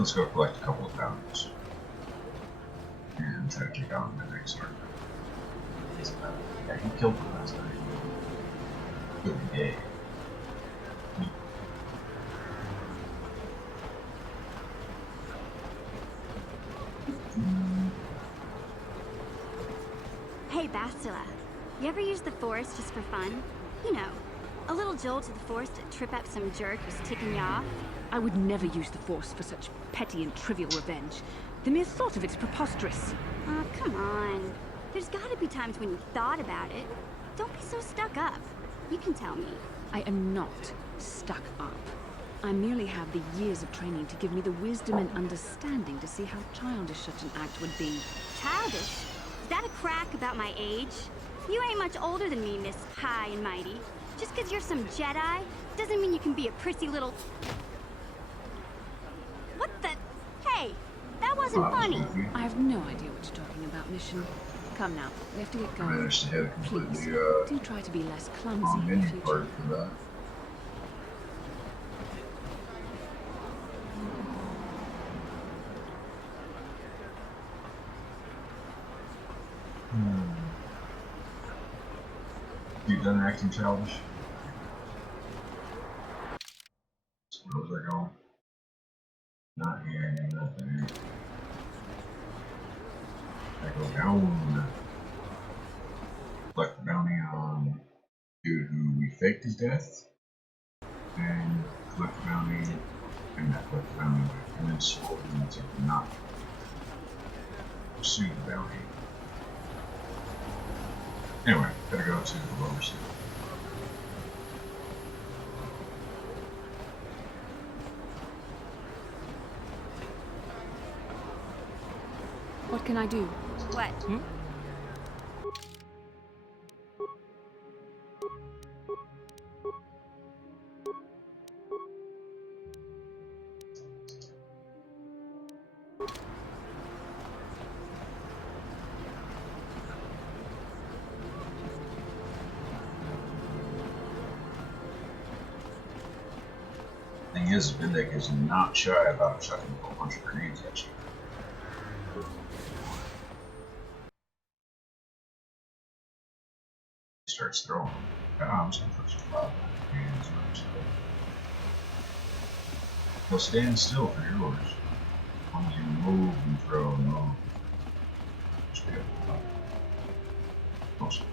let's go collect a couple of bounties and try to take out the next target. Yeah, he killed him last night. Good day. Hey, Bastila. You ever use the Force just for fun? You know, a little jolt to the Force to trip up some jerk who's ticking you off? I would never use the Force for such petty and trivial revenge. The mere thought of it's preposterous. Oh, come on. There's gotta be times when you've thought about it. Don't be so stuck up. You can tell me. I am not stuck up. I merely have the years of training to give me the wisdom and understanding to see how childish such an act would be. Childish? Is that a crack about my age? You ain't much older than me, Miss High and Mighty. Just 'cause you're some Jedi, doesn't mean you can be a prissy little... What the... Hey! That wasn't funny! I have no idea what you're talking about, Mission. Come now, we have to get I going. managed to hit a Please, completely, do try to be less clumsy wrong in the menu future. part for that. You done acting childish? Where was I going? Not here, not there. I go down. Collect the bounty on dude who we faked his death. And collect the bounty. And not collect the bounty. And then swore him to not pursue the bounty. Anyway, gotta go to the lower sea. What can I do? What? Thing is, Vindic is not shy about chucking a whole bunch of grenades at you. He starts throwing them. I'm just gonna put some cloud hands on himself. He'll stand still for yours. As long as you move and throw and move. Just be able to mostly.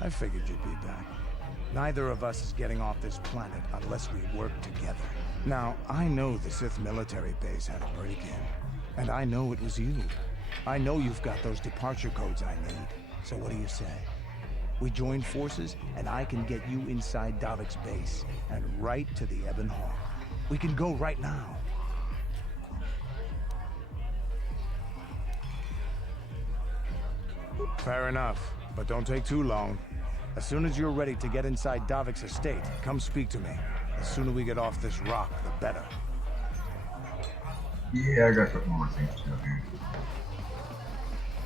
I figured you'd be back. Neither of us is getting off this planet unless we work together. Now, I know the Sith military base had a break-in, and I know it was you. I know you've got those departure codes I need. So what do you say? We join forces, and I can get you inside Davik's base, and right to the Ebon Hall. We can go right now. Fair enough, but don't take too long. As soon as you're ready to get inside Davik's estate, come speak to me. The sooner we get off this rock, the better. Yeah, I got a couple more things to do here.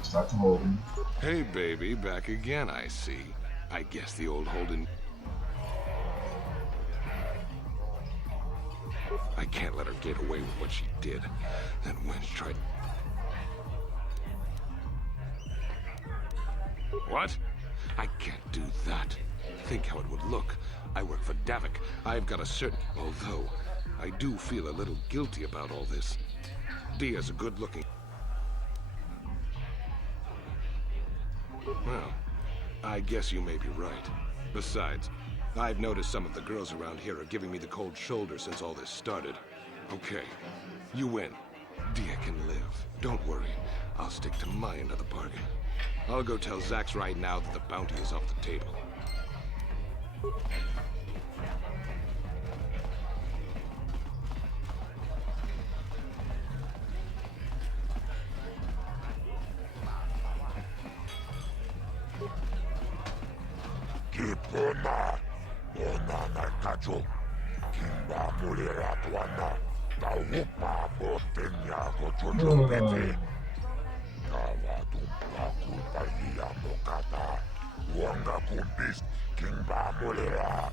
Start to Holden. Hey, baby, back again, I see. I guess the old Holden... I can't let her get away with what she did. That wench tried... What? I can't do that. Think how it would look. I work for Davik. I've got a certain... Although, I do feel a little guilty about all this. Dia's a good-looking... Well, I guess you may be right. Besides, I've noticed some of the girls around here are giving me the cold shoulder since all this started. Okay, you win. Dia can live. Don't worry. I'll stick to my end of the bargain. I'll go tell Zax right now that the bounty is off the table. Kipona, ona na kacho, kimba mulera tuana, taupa botenya kochocho pete. Kawadumpa kulpahia mokata. Wanga kumbis king bamulera.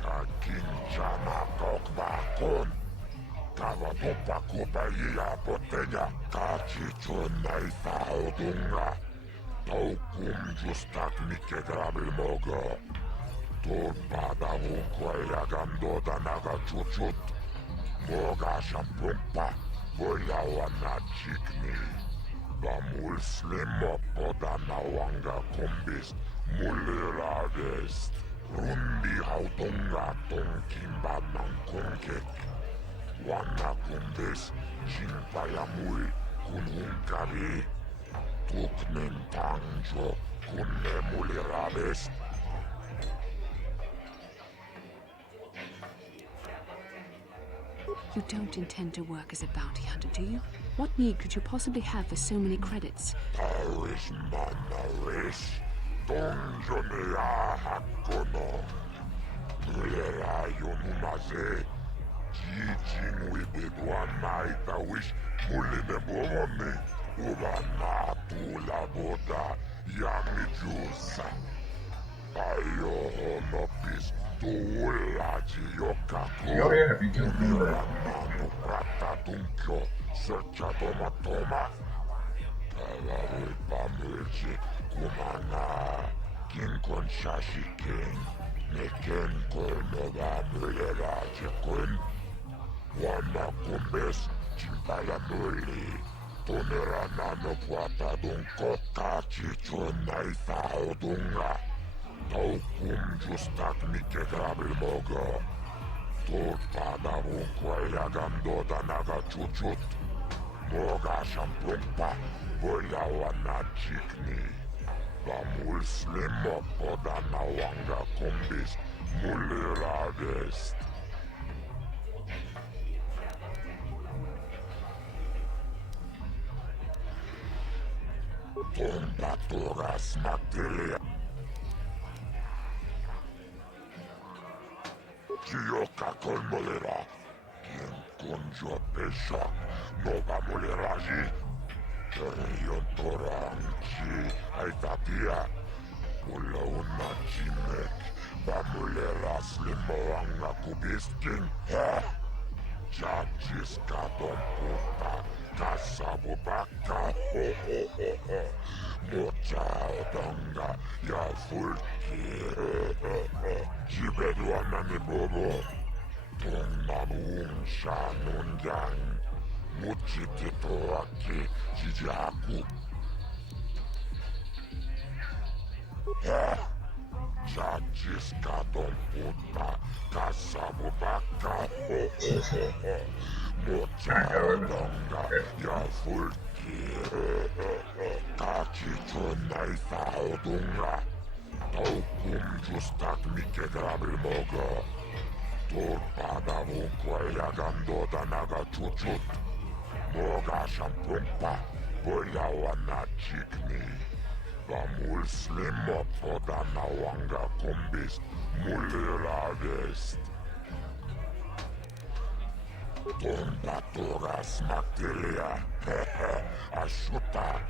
Ka king chama kokbakon. Kawadumpa kulpahia potenya. Kachichon na ifaodunga. Taukum justak mikegrabil mogo. Turpada vunkoya gamdoda naga chuchut. Moga shampumpa. Boyawa na chikni. Bamul slimo poda na wanga kumbis. Mulirades. Rundi hautunga tongkimba ng kungkik. Wana kumbis. Chimpayamul kunhungkari. Tuknen tangjo kunne mulirades. You don't intend to work as a bounty hunter, do you? What need could you possibly have for so many credits? Parish manarish. Donjonea hakono. Mulera yonumaze. Jijin wibidwan maita wish. Muline bomoni. Ubana tula boda. Yami jusa. Ayo honopis. Tuulaji yokaku. You go here if you kill me. Manu prata tunkyo. Searcha toma toma. Kalawi pamilji. Kumana. Kinkon shashi king. Neken konoga mulera jekun. Wana kumbes. Chimpaya muli. Tonera nano puata dunko. Kachichon na ifaodunga. Taukum justak mikegrabil mogo. Turpada vunkoya gamdoda naga chuchut. Moga shampumpa. Boyawa na chikni. Bamul slimo poda na wanga kumbis. Mulirades. Tombaturas magdilia. Gioca con molera. Quien conjo pesha. No va moleraji. Terion toranchi. Aitatia. Pula una chimek. Va molera slimoanga kubiskin. Chachis kadon puta. Kasabubaka. Mocha odonga. Ya fulki. Jibedwana ni bobo. Tongnamun shanun yang. Muchitito aki jijaku. Chachis kadon puta. Kasabubaka. Mocha odonga. Ya fulki. Kachicho na ifaodunga. Taukum justak mikegrabil mogo. Turpada vunkoya gamdoda naga chuchut. Moga shampumpa. Boyawa na chikni. Bamul slimo poda na wanga kumbis. Mulirades. Tombaturas magdilia. Ashuta.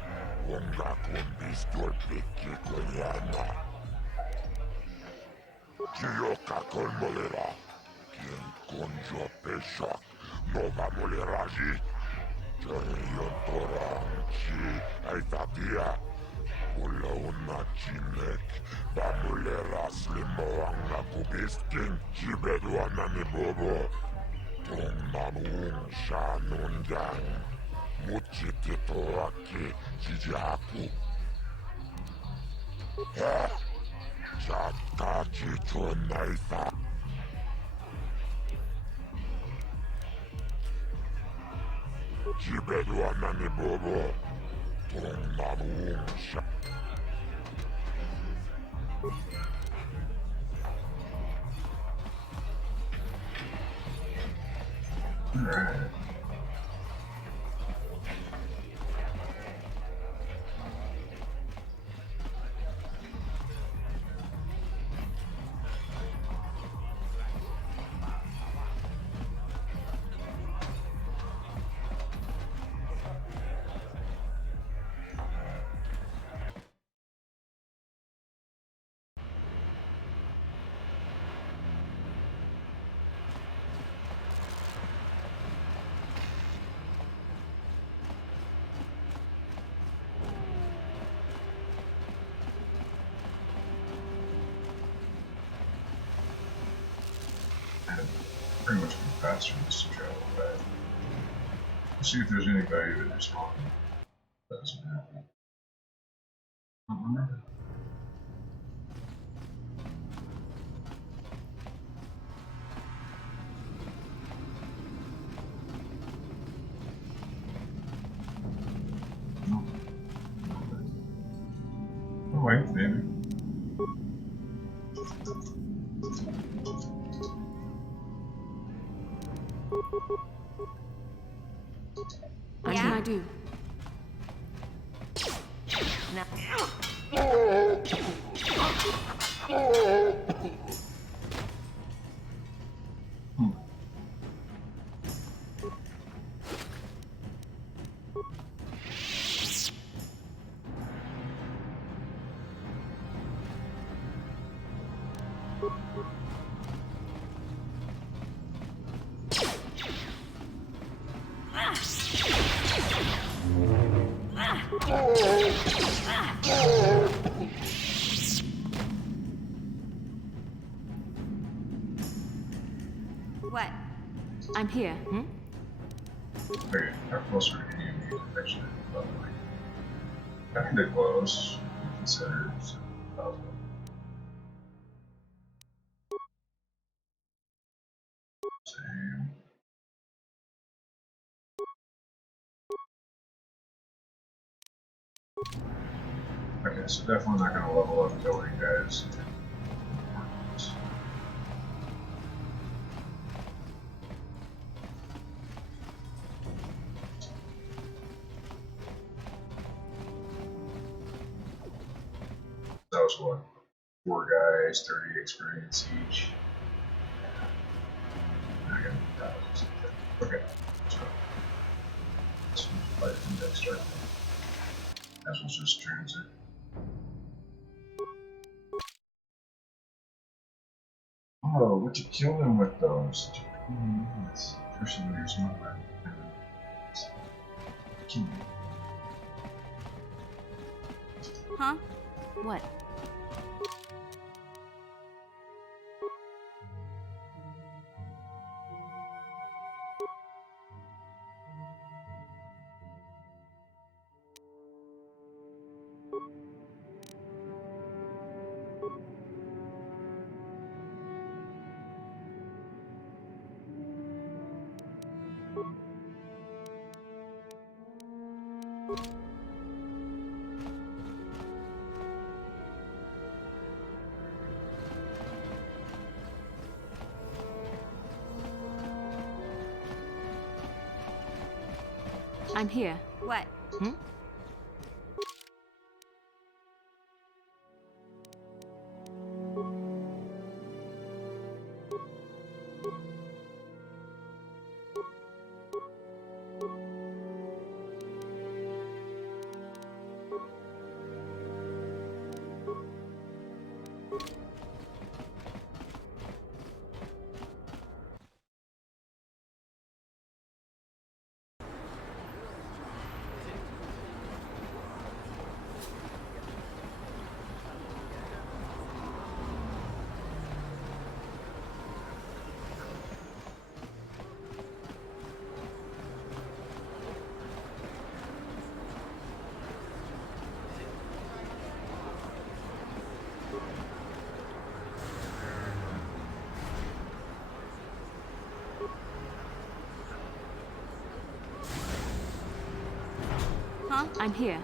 Wanga kumbis dolpiki kunyana. Gioca con molera. Quien conjo peshak. No va moleraji. Terion toranchi. Aitatia. Pula una chimek. Va molera slimoanga kubiskin. Jibedwana ni bobo. Tongnamun shanun yang. Muchitito aki jijaku. Chakachicho naifa. Jibedwana ni bobo. Tongnamun shanun. Alright. And pretty much be faster just to travel back. Let's see if there's anybody that responds. Doesn't happen. I don't remember. No. Oh wait, maybe. What can I do? What? I'm here. Okay, how close are any of these affectionate, by the way? Kinda close, considered about same. Okay, so definitely not gonna level up until we guys. That was what? 4 guys, 30 experience each. I got thousands. Okay, so let's play from next start. As was just transit. Oh, would you kill them with those? Yes. Especially when you're smuggler. Kill me. Huh? What? I'm here. What? Huh? I'm here.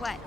What?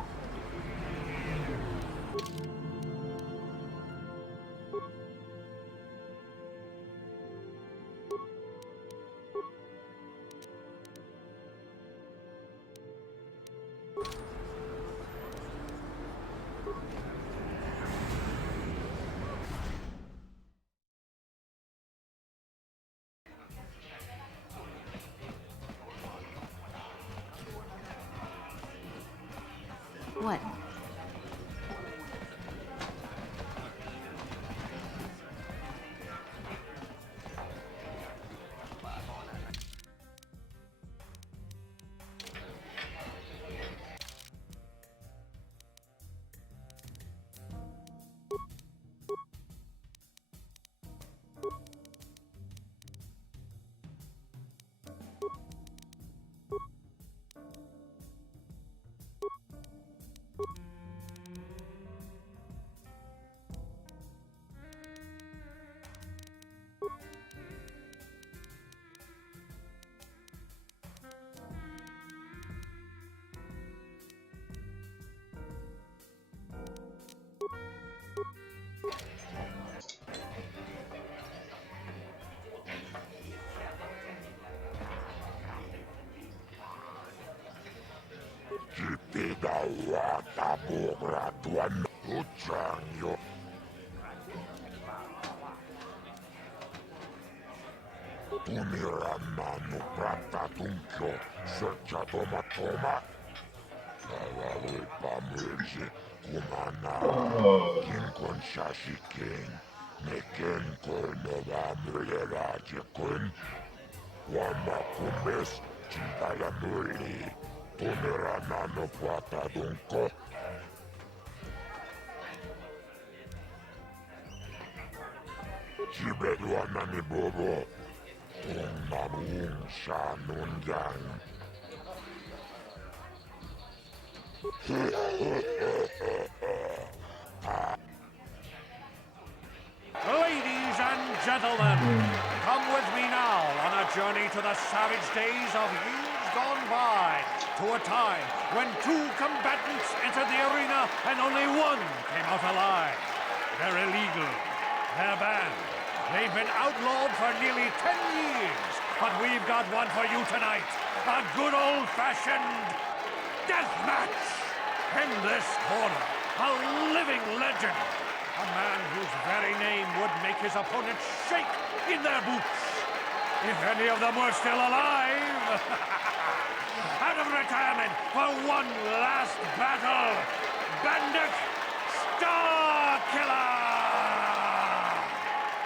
Idawata bogra tuan uchang yo. Tumiramano prata tunkyo searcha toma. Kawaway pamerje kumana. Kinkon shashiken. Meken kornova mureraje kun. Wama kumes chintala murli. Tumiramano prata tunko. Chibedwana ni bobo. Tung shanun yang. Ladies and gentlemen, come with me now on a journey to the savage days of years gone by, to a time when two combatants entered the arena and only one came out alive. They're illegal. They're banned. They've been outlawed for nearly 10 years, but we've got one for you tonight. A good old-fashioned death match. In this corner, a living legend. A man whose very name would make his opponents shake in their boots. If any of them were still alive. Out of retirement for one last battle, Bandit Starkiller!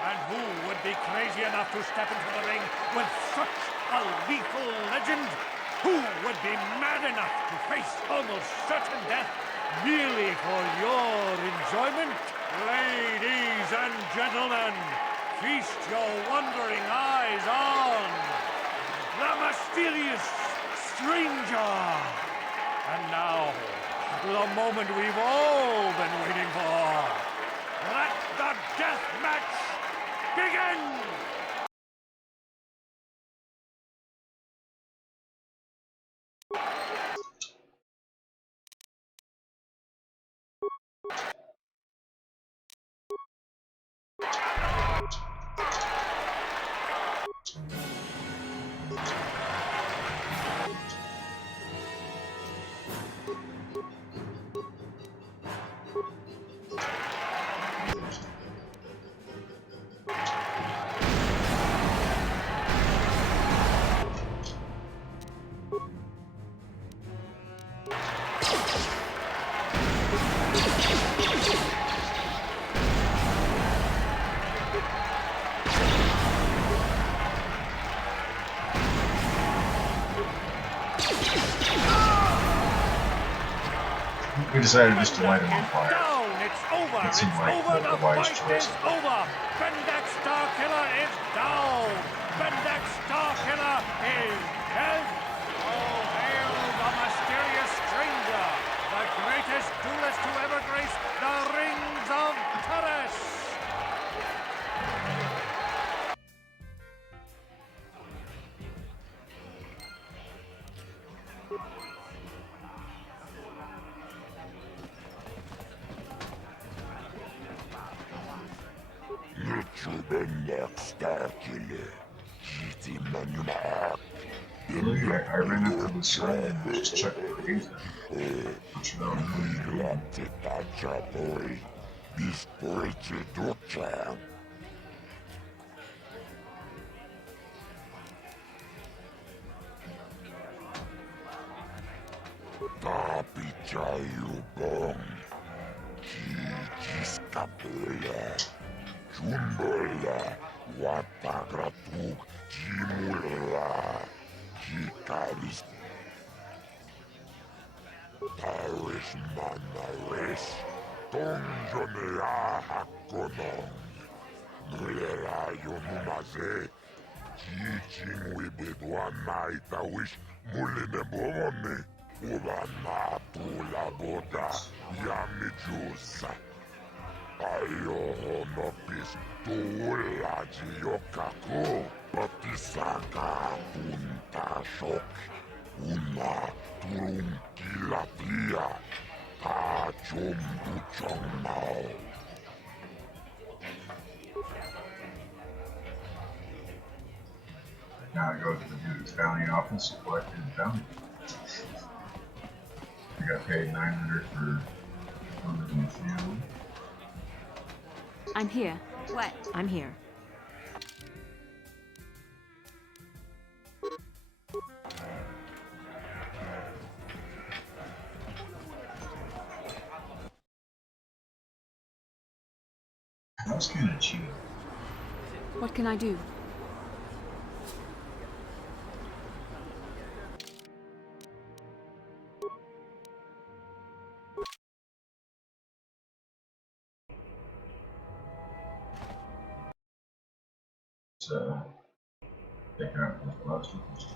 And who would be crazy enough to step into the ring with such a lethal legend? Who would be mad enough to face almost certain death merely for your enjoyment? Ladies and gentlemen, feast your wondering eyes on the mysterious stranger. And now, the moment we've all been waiting for. Let the death match begin! We decided just to light him on fire. Down, it's over, It seemed like the the wise fight choice. is over. Bendak Starkiller is down. Bendak Starkiller is dead. Oh, hail the mysterious stranger, the greatest duelist to ever grace the rings of Taurus. Bendak Starkiller. Jiti manumak. I ran after the sun and just checked the gates. Which now Ilante tacha boy. Bispoiche ducha. Tapichayu bong. Jijiskapola. Jumbola. Watagratuk. Jimula. Jikaris. Taris manares. Tonjonea hakonong. Nulera yonumaze. Jijing wibedwana itawish. Muline bomone. Ubana pula boda. Yamijusa. Ayo no pistola jiokaku. Patisaka punta shock. Una turungkila pia. Ta chombu chongmao. now I go to the dude's bounty office and collect his bounty. I got paid 900 for coming to the family. I'm here. What? I'm here. That was kind of cheap. What can I do? So, take out those blasters.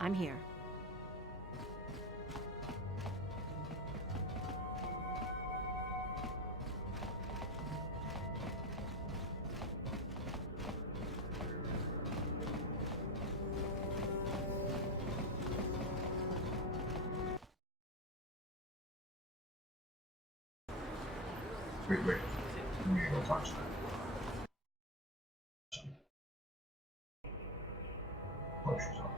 I'm here. Wait. I'm gonna go touch that. Push yourself.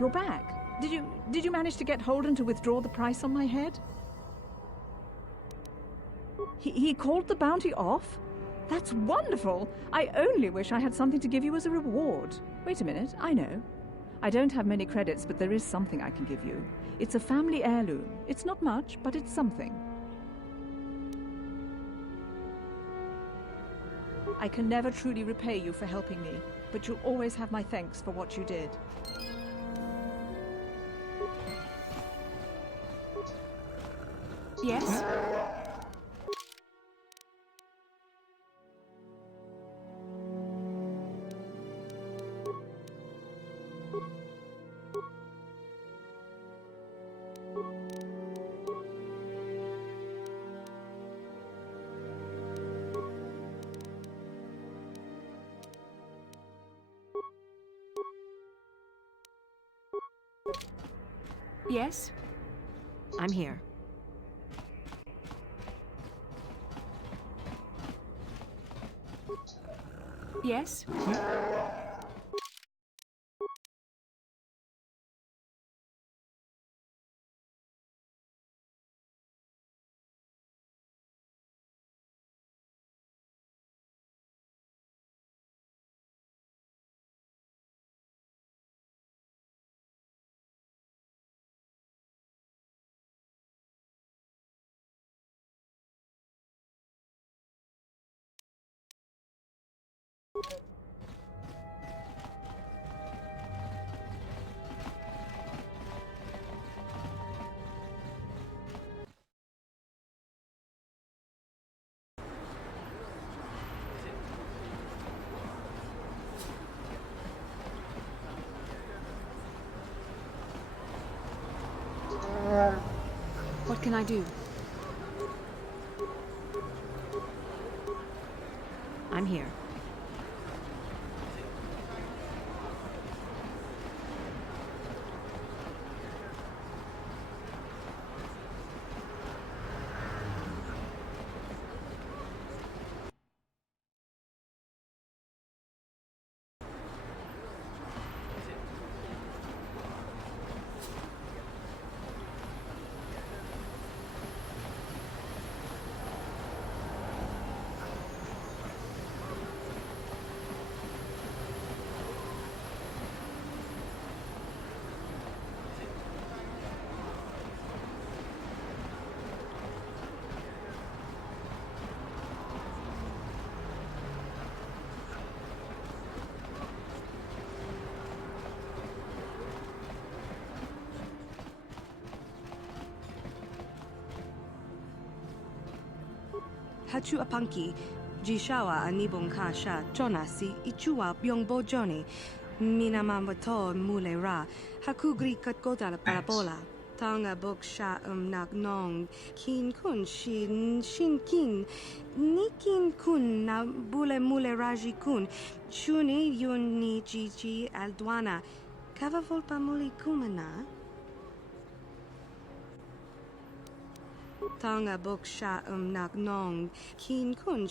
You're back. Did you manage to get Holden to withdraw the price on my head? He called the bounty off? That's wonderful! I only wish I had something to give you as a reward. Wait a minute, I know. I don't have many credits, but there is something I can give you. It's a family heirloom. It's not much, but it's something. I can never truly repay you for helping me, but you'll always have my thanks for what you did. Yes? Yes? I'm here. Yes? I do? I'm here. Hachu apanki, jishawa anibong kasha, jonasi, ichua byongbo joni, minamamato mule ra, hakugri katgota la parabola, tanga boksha nak nong, kin kun shin kin, nikin kun na bule mule raji kun, shuni yun ni jiji aldwana, kava volpa muli kumana. Tanga boksha nak nong, kin kun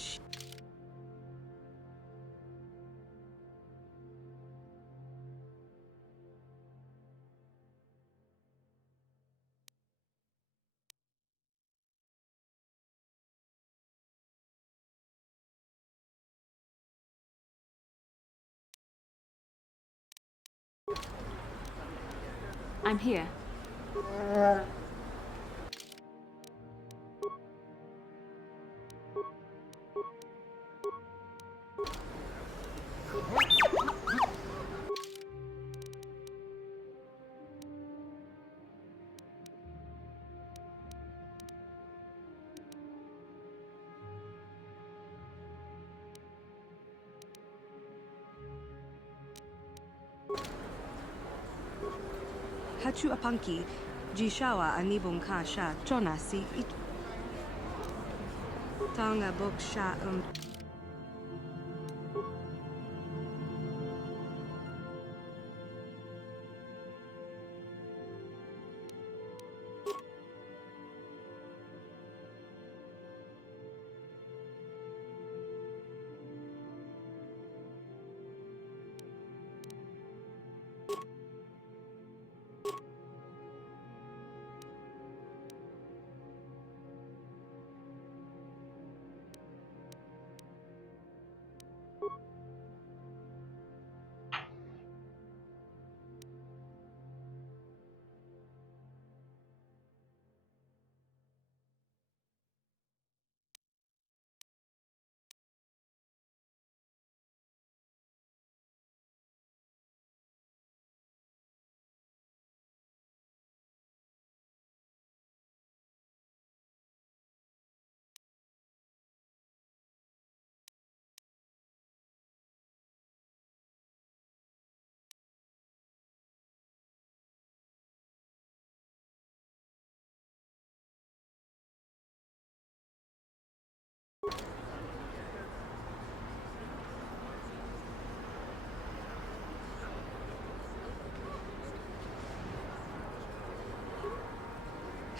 I'm here. Hachu apanki, jishawa anibong kasha, jonasi, tanga boksha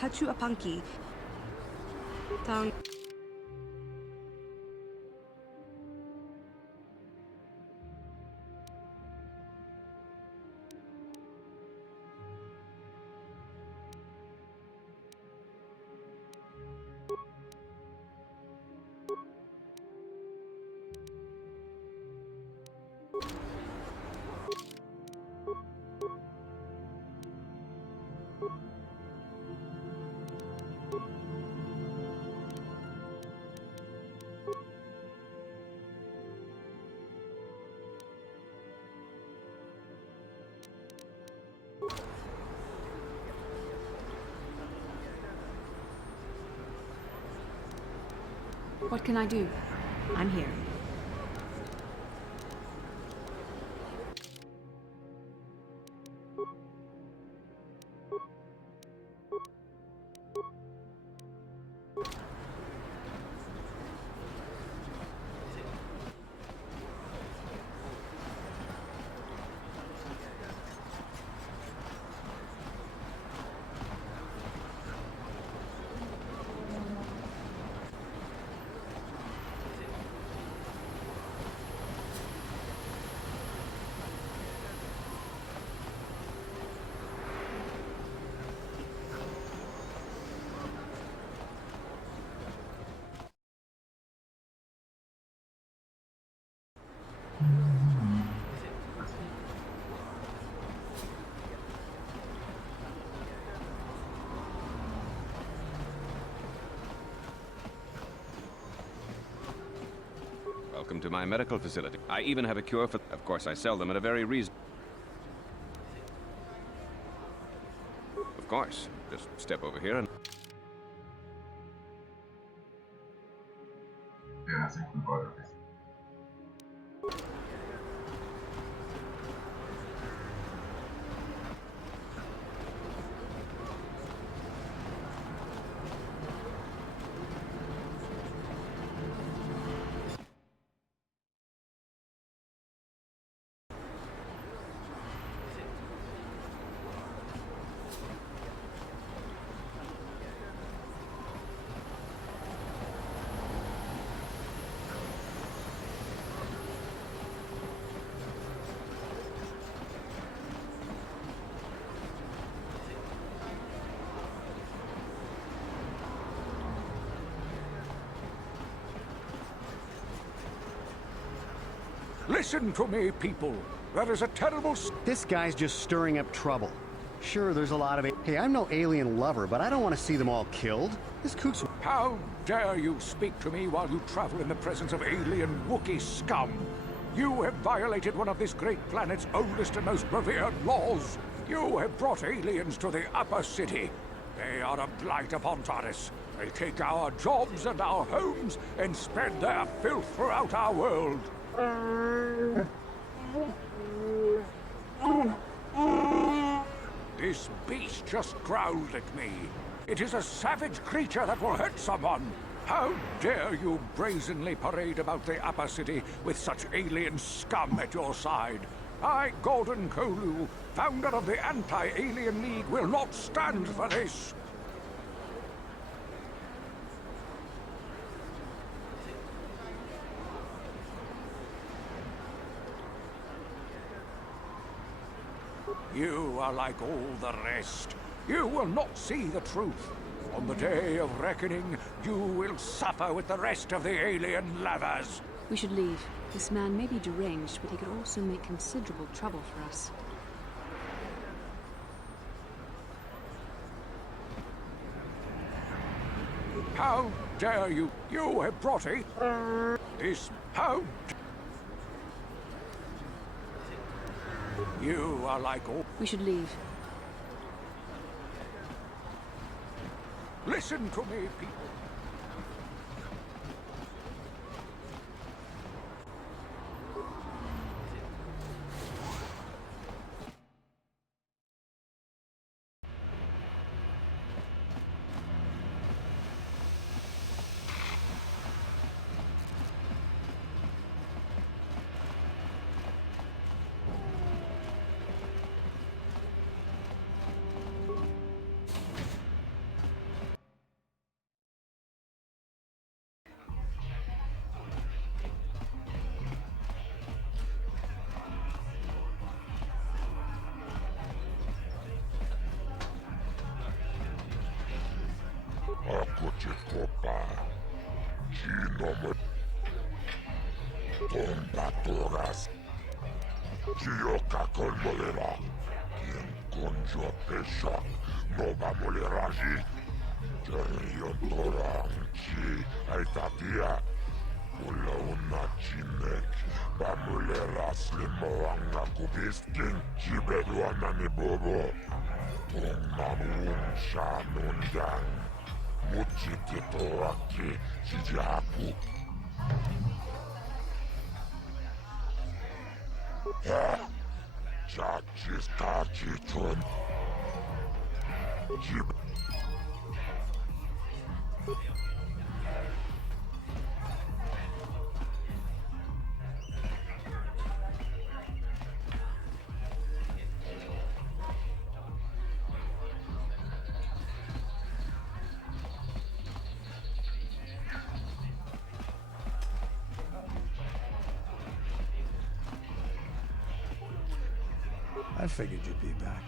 Hachu apanki, tang What can I do? I'm here. Welcome to my medical facility. I even have a cure for... Of course, I sell them at a very reason. Of course. Just step over here and... Yeah, I think we bought everything. Listen to me, people. There is a terrible... This guy's just stirring up trouble. Sure, there's a lot of... Hey, I'm no alien lover, but I don't want to see them all killed. This kook's... How dare you speak to me while you travel in the presence of alien Wookiee scum? You have violated one of this great planet's oldest and most revered laws. You have brought aliens to the upper city. They are a blight upon Taris. They take our jobs and our homes and spread their filth throughout our world. This beast just growled at me. It is a savage creature that will hurt someone. How dare you brazenly parade about the upper city with such alien scum at your side? I, Gordon Kolu, founder of the Anti-Alien League, will not stand for this. You are like all the rest. You will not see the truth. On the day of reckoning, you will suffer with the rest of the alien lovers. We should leave. This man may be deranged, but he could also make considerable trouble for us. How dare you? You have brought this... How... You are like all... We should leave. Listen to me, people. Tombatoras. Chioka con molera. Quien conjo pesha. No va moleraji. Jayo toranchi. Aitatia. Ula una chinek. Va molera slimoanga kubiskin. Chibeduana ni bobo. Tongamun shanundang. Muchitito aki. Chijaku. Chachis Kachichun. I figured you'd be back.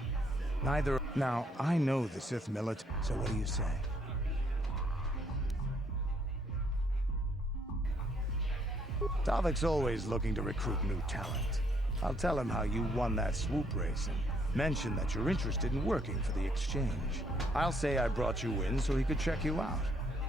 Neither... Now, I know the Sith military, so what do you say? Davik's always looking to recruit new talent. I'll tell him how you won that swoop race and mention that you're interested in working for the exchange. I'll say I brought you in so he could check you out.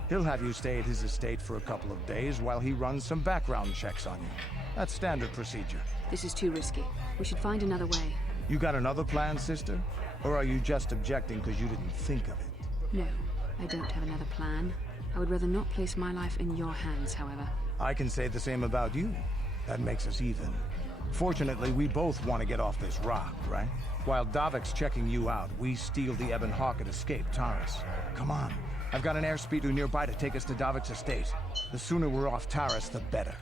He'll have you stay at his estate for a couple of days while he runs some background checks on you. That's standard procedure. This is too risky. We should find another way. You got another plan, sister? Or are you just objecting because you didn't think of it? No, I don't have another plan. I would rather not place my life in your hands, however. I can say the same about you. That makes us even. Fortunately, we both want to get off this rock, right? While Davik's checking you out, we steal the Ebon Hawk and escape Taris. Come on. I've got an airspeeder nearby to take us to Davik's estate. The sooner we're off Taris, the better.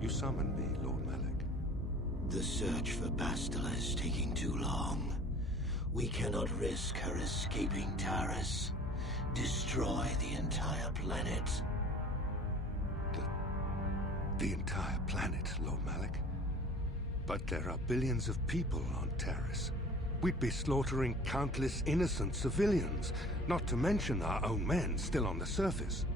You summoned me, Lord Malik. The search for Bastila is taking too long. We cannot risk her escaping Taris. Destroy the entire planet. The entire planet, Lord Malik? But there are billions of people on Taris. We'd be slaughtering countless innocent civilians, not to mention our own men still on the surface.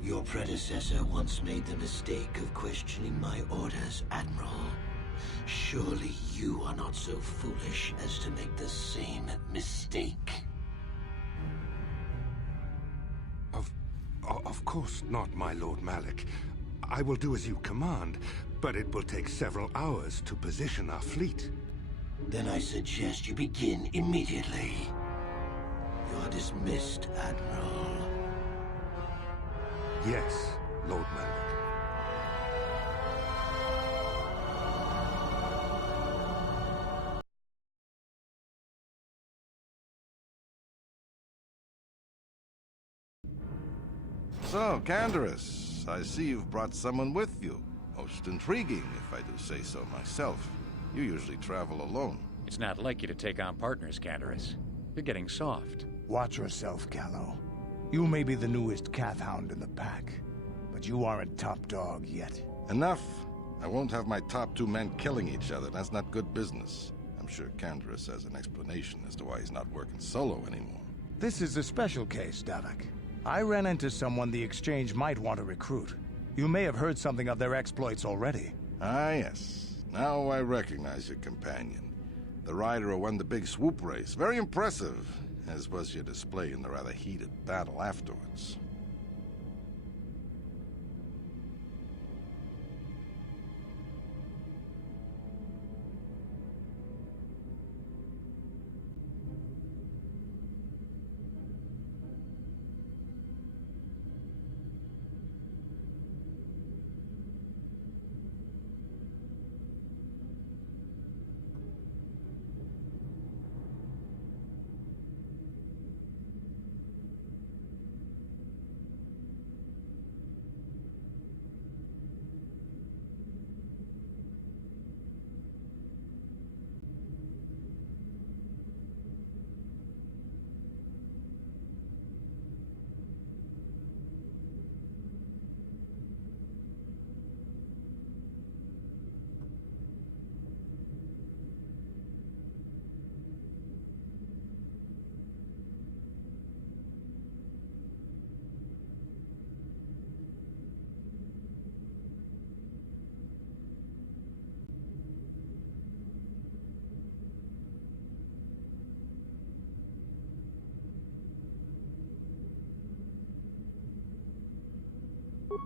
Your predecessor once made the mistake of questioning my orders, Admiral. Surely you are not so foolish as to make the same mistake. Of course not, my Lord Malik. I will do as you command, but it will take several hours to position our fleet. Then I suggest you begin immediately. You are dismissed, Admiral. Yes, Lord Malik. So, Canderous, I see you've brought someone with you. Most intriguing, if I do say so myself. You usually travel alone. It's not like you to take on partners, Canderous. You're getting soft. Watch yourself, Callow. You may be the newest Cath Hound in the pack, but you aren't top dog yet. Enough. I won't have my top two men killing each other. That's not good business. I'm sure Canderous has an explanation as to why he's not working solo anymore. This is a special case, Davik. I ran into someone the Exchange might want to recruit. You may have heard something of their exploits already. Ah, yes. Now I recognize your companion. The rider who won the big swoop race. Very impressive, as was your display in the rather heated battle afterwards.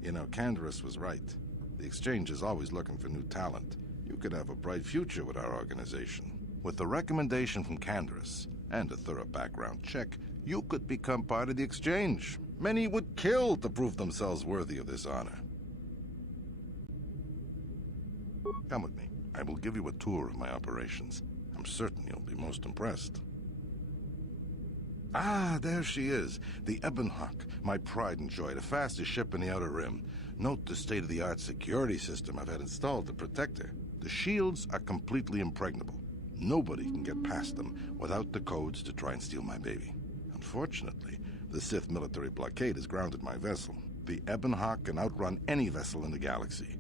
You know, Candaris was right. The Exchange is always looking for new talent. You could have a bright future with our organization. With a recommendation from Candaris and a thorough background check, you could become part of the Exchange. Many would kill to prove themselves worthy of this honor. Come with me. I will give you a tour of my operations. I'm certain you'll be most impressed. Ah, there she is. The Ebon Hawk, my pride and joy, the fastest ship in the Outer Rim. Note the state-of-the-art security system I've had installed to protect her. The shields are completely impregnable. Nobody can get past them without the codes to try and steal my baby. Unfortunately, the Sith military blockade has grounded my vessel. The Ebon Hawk can outrun any vessel in the galaxy.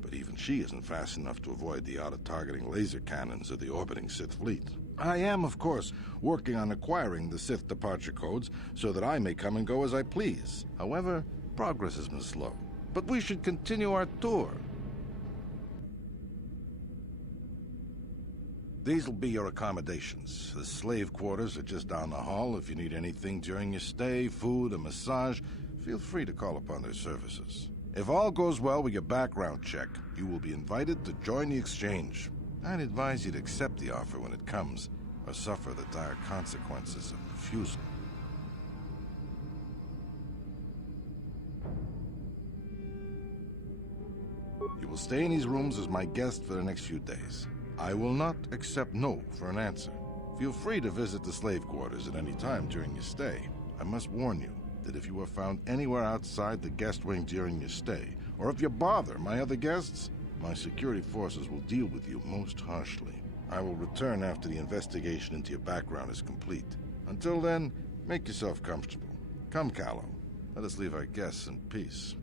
But even she isn't fast enough to avoid the auto-targeting laser cannons of the orbiting Sith fleet. I am, of course, working on acquiring the Sith departure codes so that I may come and go as I please. However, progress has been slow. But we should continue our tour. These will be your accommodations. The slave quarters are just down the hall. If you need anything during your stay, food, a massage, feel free to call upon their services. If all goes well with your background check, you will be invited to join the Exchange. I'd advise you to accept the offer when it comes, or suffer the dire consequences of refusal. You will stay in these rooms as my guest for the next few days. I will not accept no for an answer. Feel free to visit the slave quarters at any time during your stay. I must warn you that if you are found anywhere outside the guest wing during your stay, or if you bother my other guests, my security forces will deal with you most harshly. I will return after the investigation into your background is complete. Until then, make yourself comfortable. Come, Callow. Let us leave our guests in peace.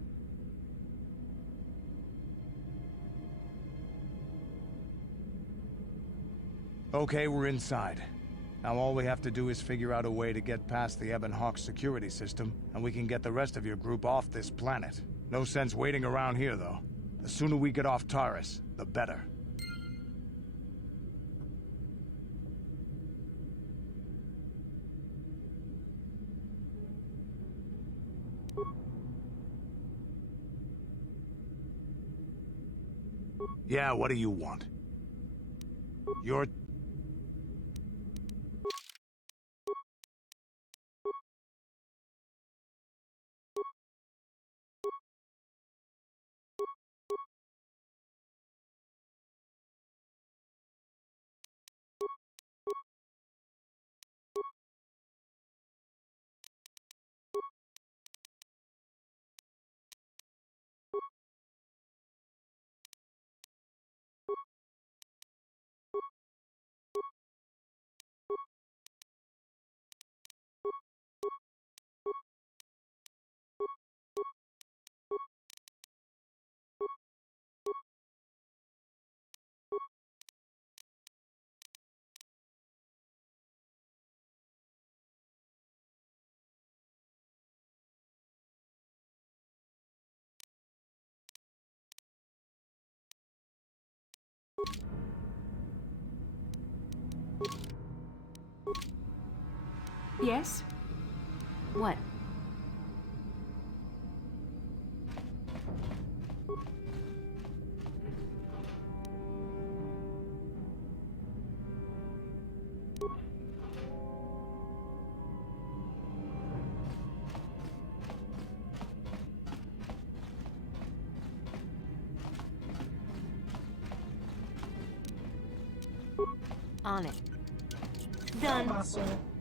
Okay, we're inside. Now all we have to do is figure out a way to get past the Ebon Hawk security system, and we can get the rest of your group off this planet. No sense waiting around here, though. The sooner we get off Taurus, the better. Yeah, what do you want? You're... Yes? What? On it. Done.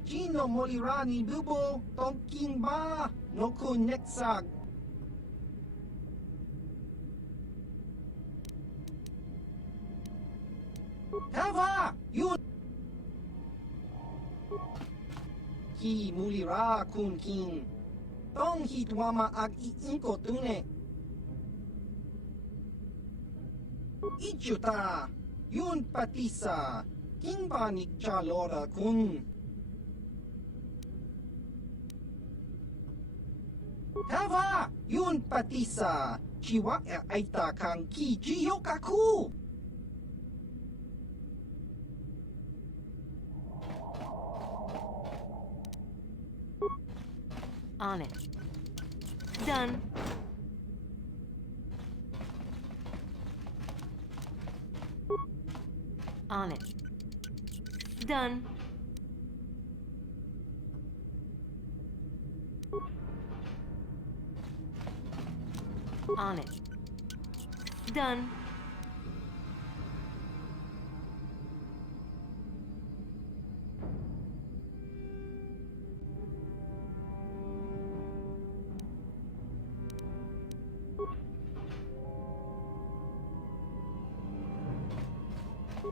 Gino Molirani Bubo Tonking Ba Noku Nexag. Tava! You Ki Mulira Kun King. Tong Hitwama Ag Inko Tune. Ichuta. Yun Patisa. King Banik Chalora Kun. Hava! Yun Patisa! Chiwa Aita Kang Ki Jiyokaku! On it. Done. On it. Done. On it. Done.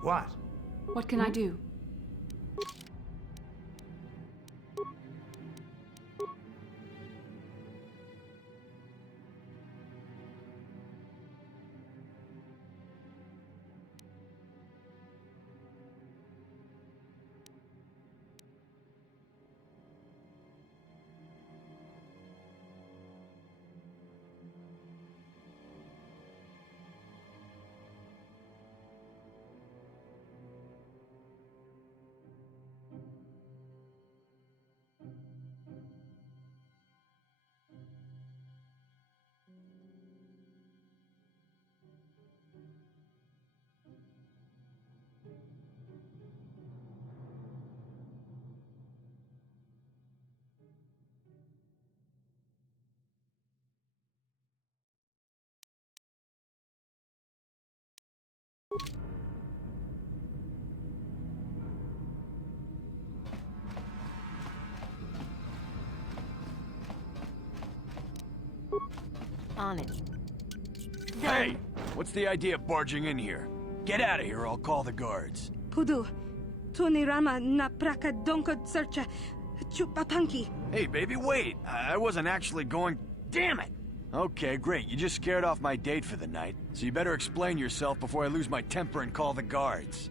What? What can I do? On it. Hey! What's the idea of barging in here? Get out of here, I'll call the guards. Pudu, Tunirama na praka donko searcha chupapanki. Hey, baby, wait! I wasn't actually going... Damn it! Okay, great. You just scared off my date for the night, so you better explain yourself before I lose my temper and call the guards.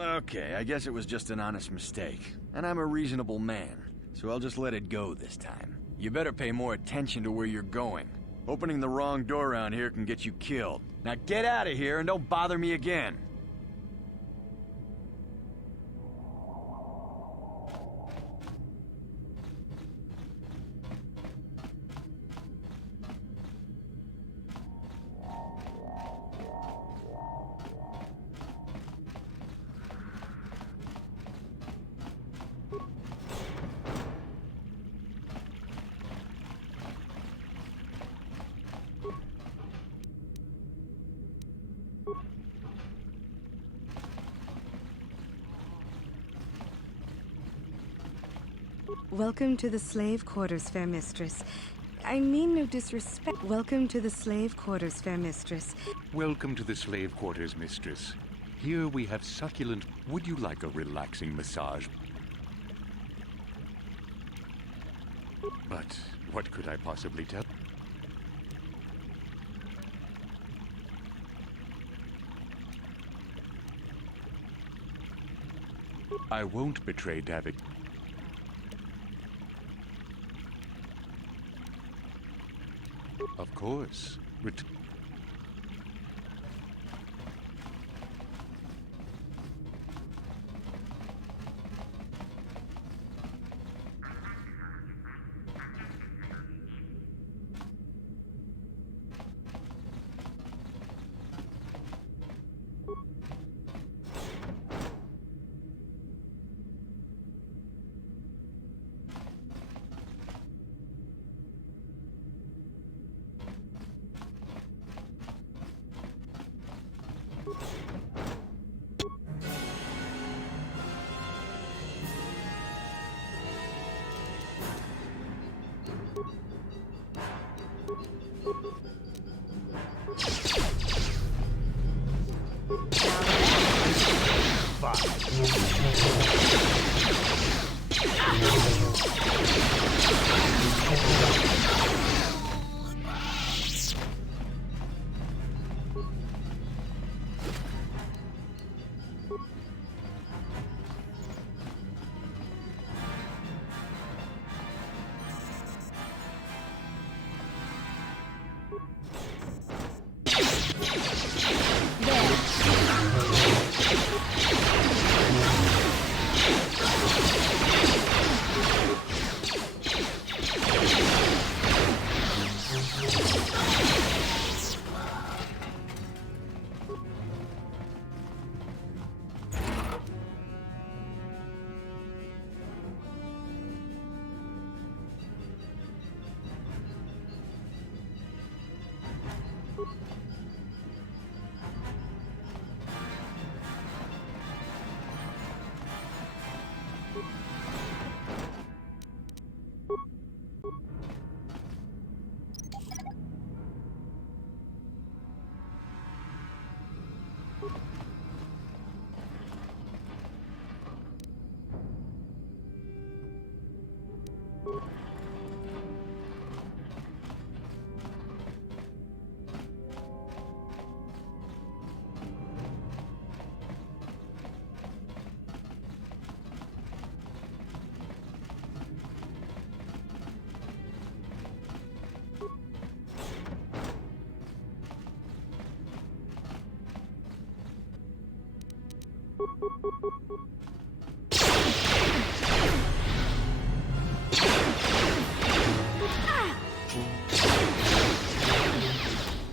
Okay, I guess it was just an honest mistake. And I'm a reasonable man, so I'll just let it go this time. You better pay more attention to where you're going. Opening the wrong door around here can get you killed. Now get out of here and don't bother me again. Welcome to the slave quarters, fair mistress. I mean no disrespect. Welcome to the slave quarters, fair mistress. Welcome to the slave quarters, mistress. Here we have succulent... Would you like a relaxing massage? But what could I possibly tell? I won't betray David. Of course.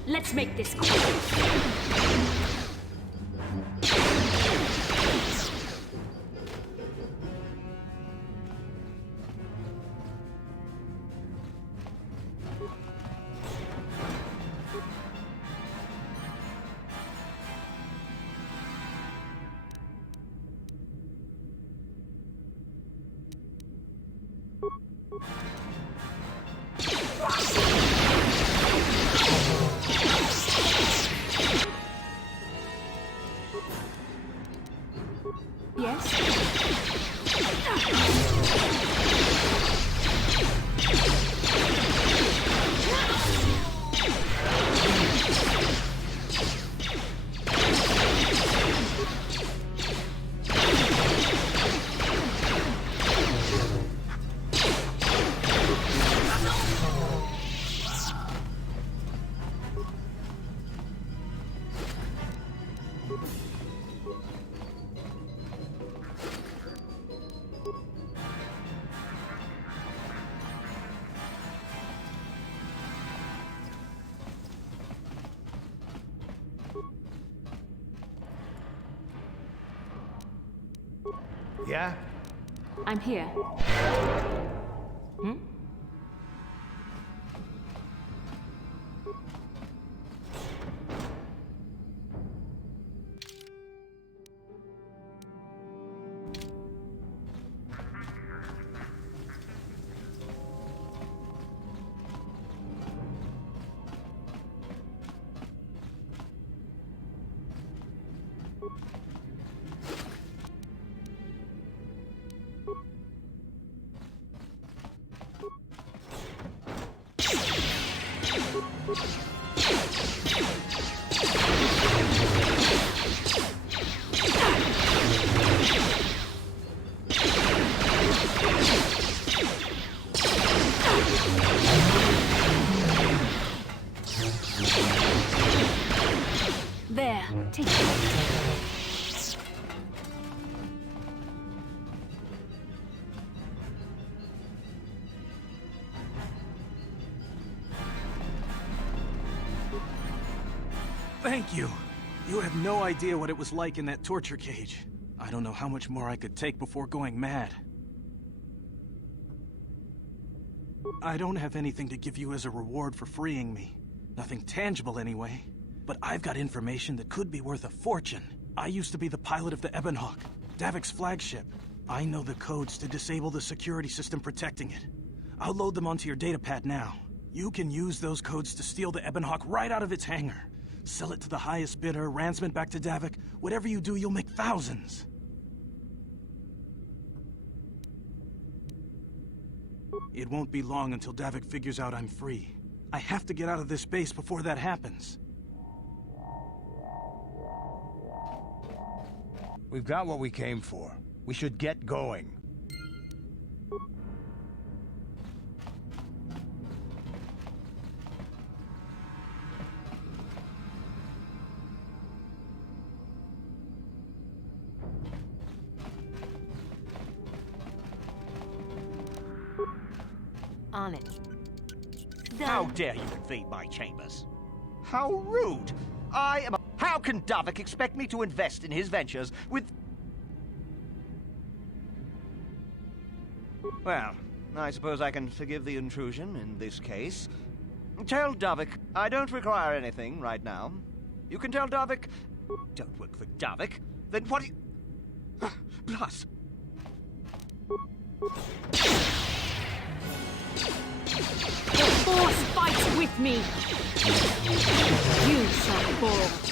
Let's make this quick. Yeah? I'm here. Hmm? There, take it. Thank you. You have no idea what it was like in that torture cage. I don't know how much more I could take before going mad. I don't have anything to give you as a reward for freeing me. Nothing tangible anyway. But I've got information that could be worth a fortune. I used to be the pilot of the Ebonhawk, Davik's flagship. I know the codes to disable the security system protecting it. I'll load them onto your datapad now. You can use those codes to steal the Ebonhawk right out of its hangar. Sell it to the highest bidder, ransom it back to Davik. Whatever you do, you'll make thousands. It won't be long until Davik figures out I'm free. I have to get out of this base before that happens. We've got what we came for. We should get going. On it. How dare you invade my chambers? How rude! I am a... How can Davik expect me to invest in his ventures with... Well, I suppose I can forgive the intrusion in this case. Tell Davik I don't require anything right now. You can tell Davik... Don't work for Davik? Then what do you... Plus... The Force fights with me! You shall fall.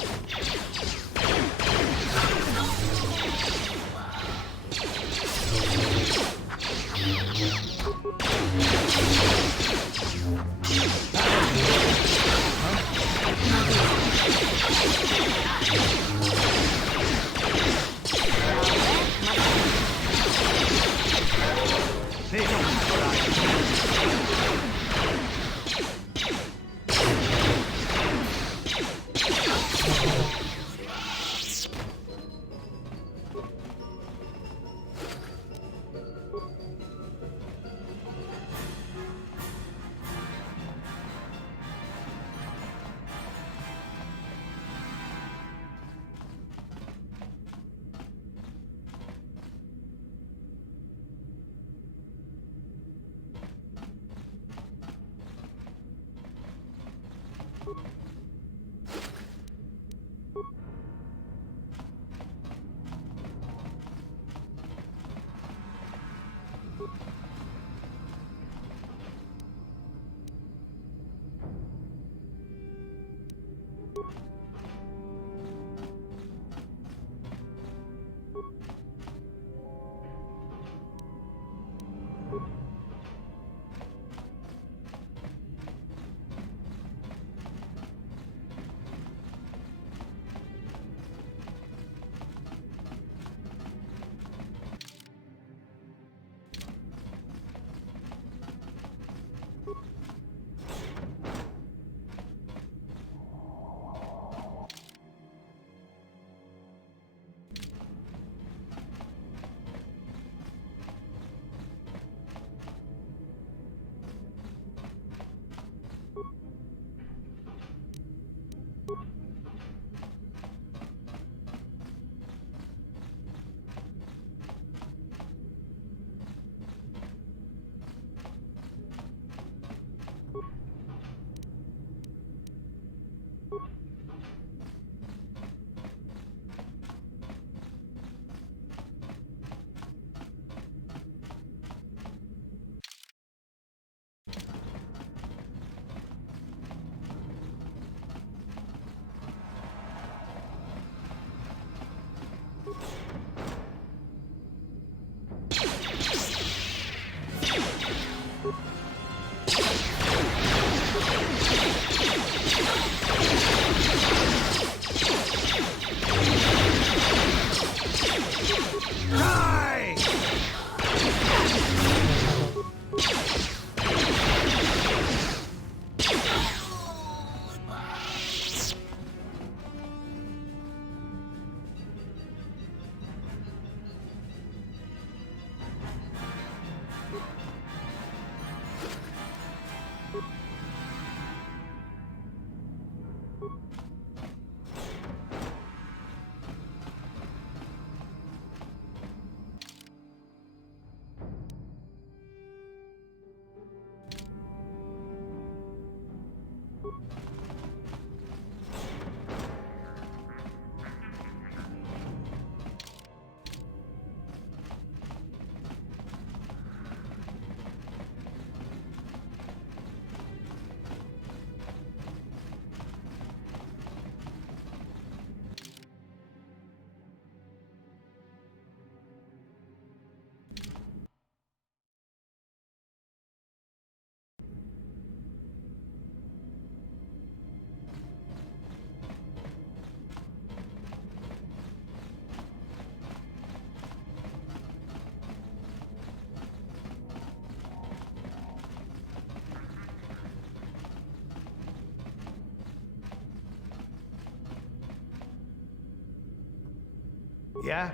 Yeah?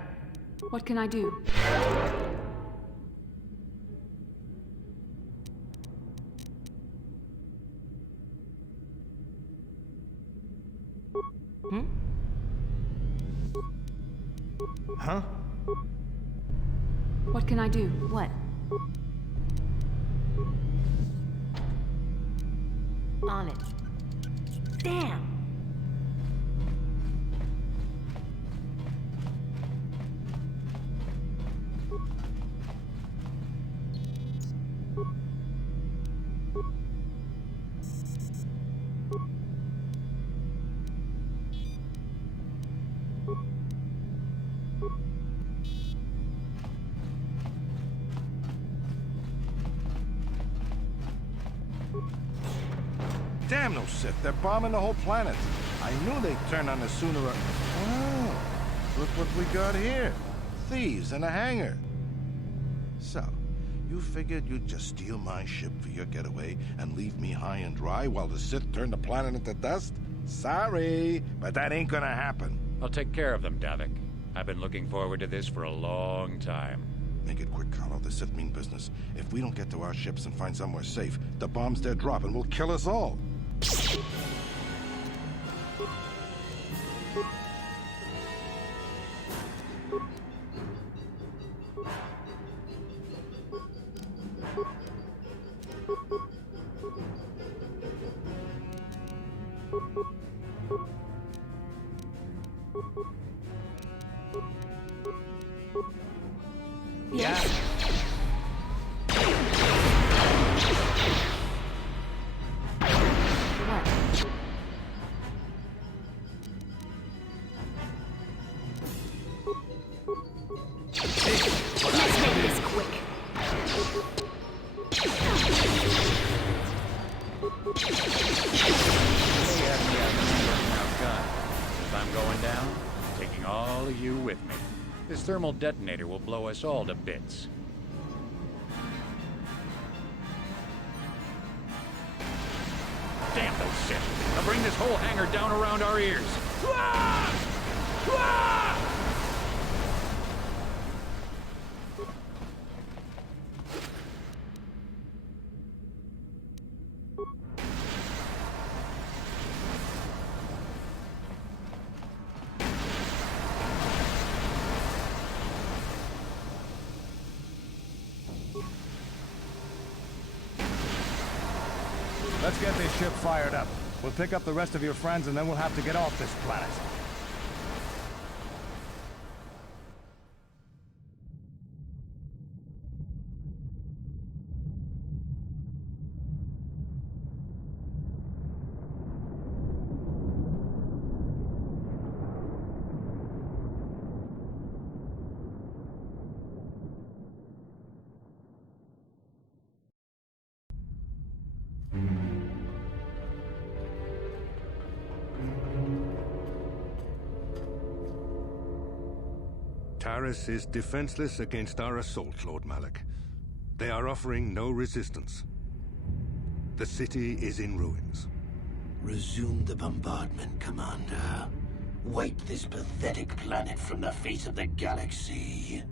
What can I do? Huh? What can I do? What? On it. Damn! Damn those Sith, they're bombing the whole planet. I knew they'd turn on us sooner or... Oh, look what we got here. Thieves in a hangar. So, you figured you'd just steal my ship for your getaway and leave me high and dry while the Sith turn the planet into dust? Sorry, but that ain't gonna happen. I'll take care of them, Davik. I've been looking forward to this for a long time. Make it quick, Carlo. The Sith mean business. If we don't get to our ships and find somewhere safe, the bombs they're dropping will kill us all. Yeah. you with me. This thermal detonator will blow us all to bits. Damn those shit! They'll bring this whole hangar down around our ears. Let's get this ship fired up. We'll pick up the rest of your friends and then we'll have to get off this planet. Taris is defenseless against our assault, Lord Malik. They are offering no resistance. The city is in ruins. Resume the bombardment, Commander. Wipe this pathetic planet from the face of the galaxy.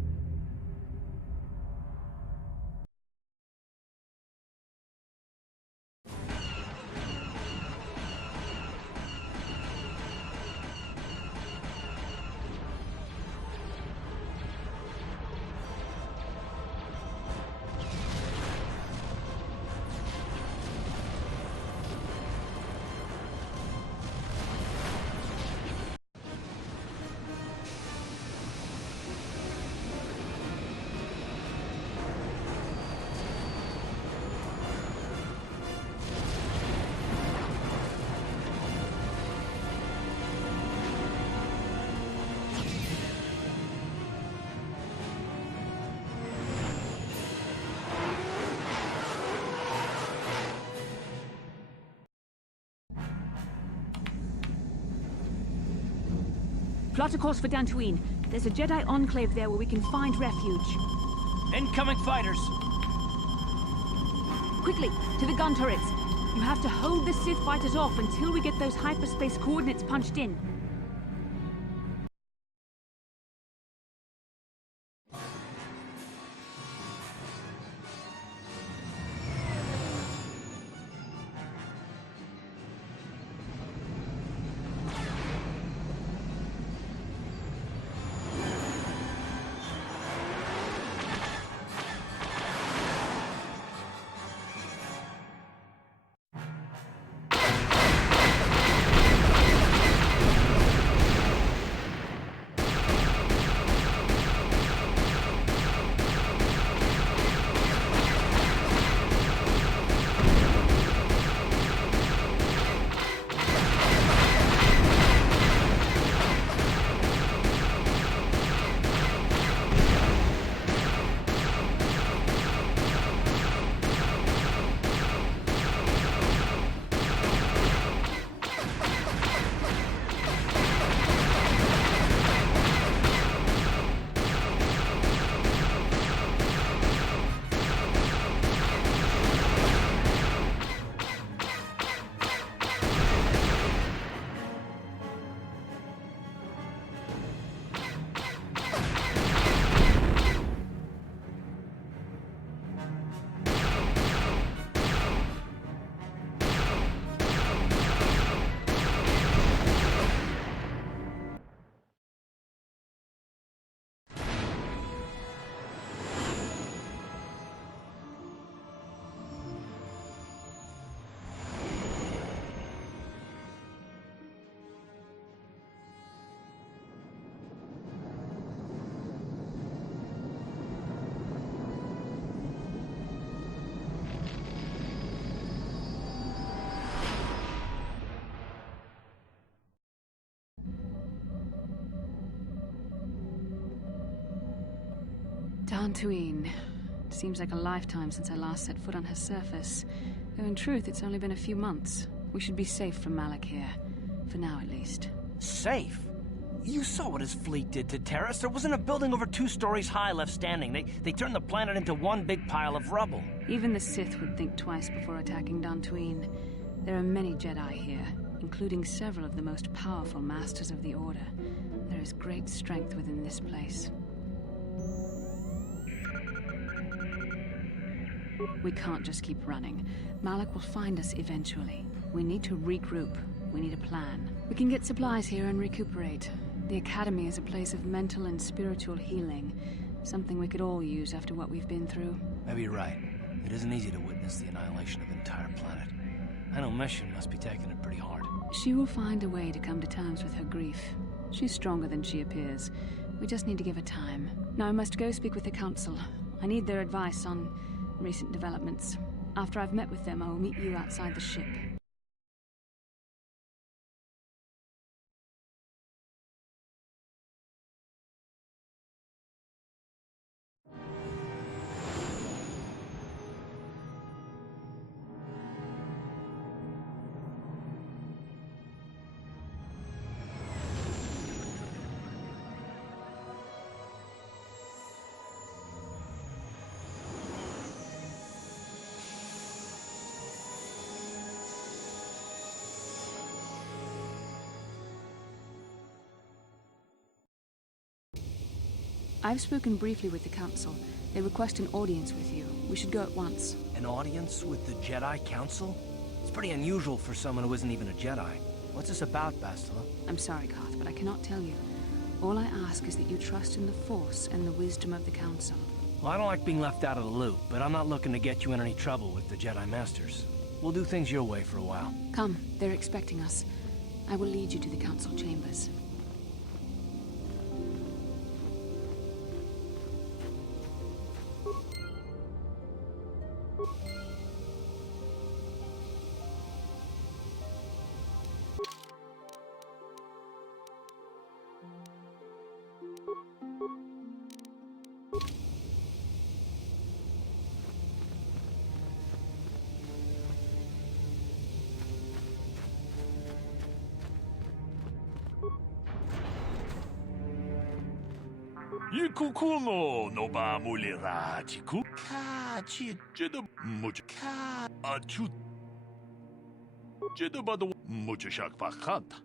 Plot a course for Dantooine. There's a Jedi enclave there where we can find refuge. Incoming fighters! Quickly, to the gun turrets. You have to hold the Sith fighters off until we get those hyperspace coordinates punched in. Dantooine. Seems like a lifetime since I last set foot on her surface. Though in truth, it's only been a few months. We should be safe from Malik here. For now, at least. Safe? You saw what his fleet did to Terrace. There wasn't a building over 2 stories high left standing. They turned the planet into one big pile of rubble. Even the Sith would think twice before attacking Dantooine. There are many Jedi here, including several of the most powerful Masters of the Order. There is great strength within this place. We can't just keep running. Malak will find us eventually. We need to regroup. We need a plan. We can get supplies here and recuperate. The Academy is a place of mental and spiritual healing. Something we could all use after what we've been through. Maybe you're right. It isn't easy to witness the annihilation of an entire planet. I know Mission must be taking it pretty hard. She will find a way to come to terms with her grief. She's stronger than she appears. We just need to give her time. Now I must go speak with the Council. I need their advice on recent developments. After I've met with them, I will meet you outside the ship. I've spoken briefly with the Council. They request an audience with you. We should go at once. An audience with the Jedi Council? It's pretty unusual for someone who isn't even a Jedi. What's this about, Bastila? I'm sorry, Koth, but I cannot tell you. All I ask is that you trust in the Force and the wisdom of the Council. Well, I don't like being left out of the loop, but I'm not looking to get you in any trouble with the Jedi Masters. We'll do things your way for a while. Come, they're expecting us. I will lead you to the Council chambers. Yikukumo no ba mulira chiku ka chi jedo much ka achu jedo bado much shak pakanta.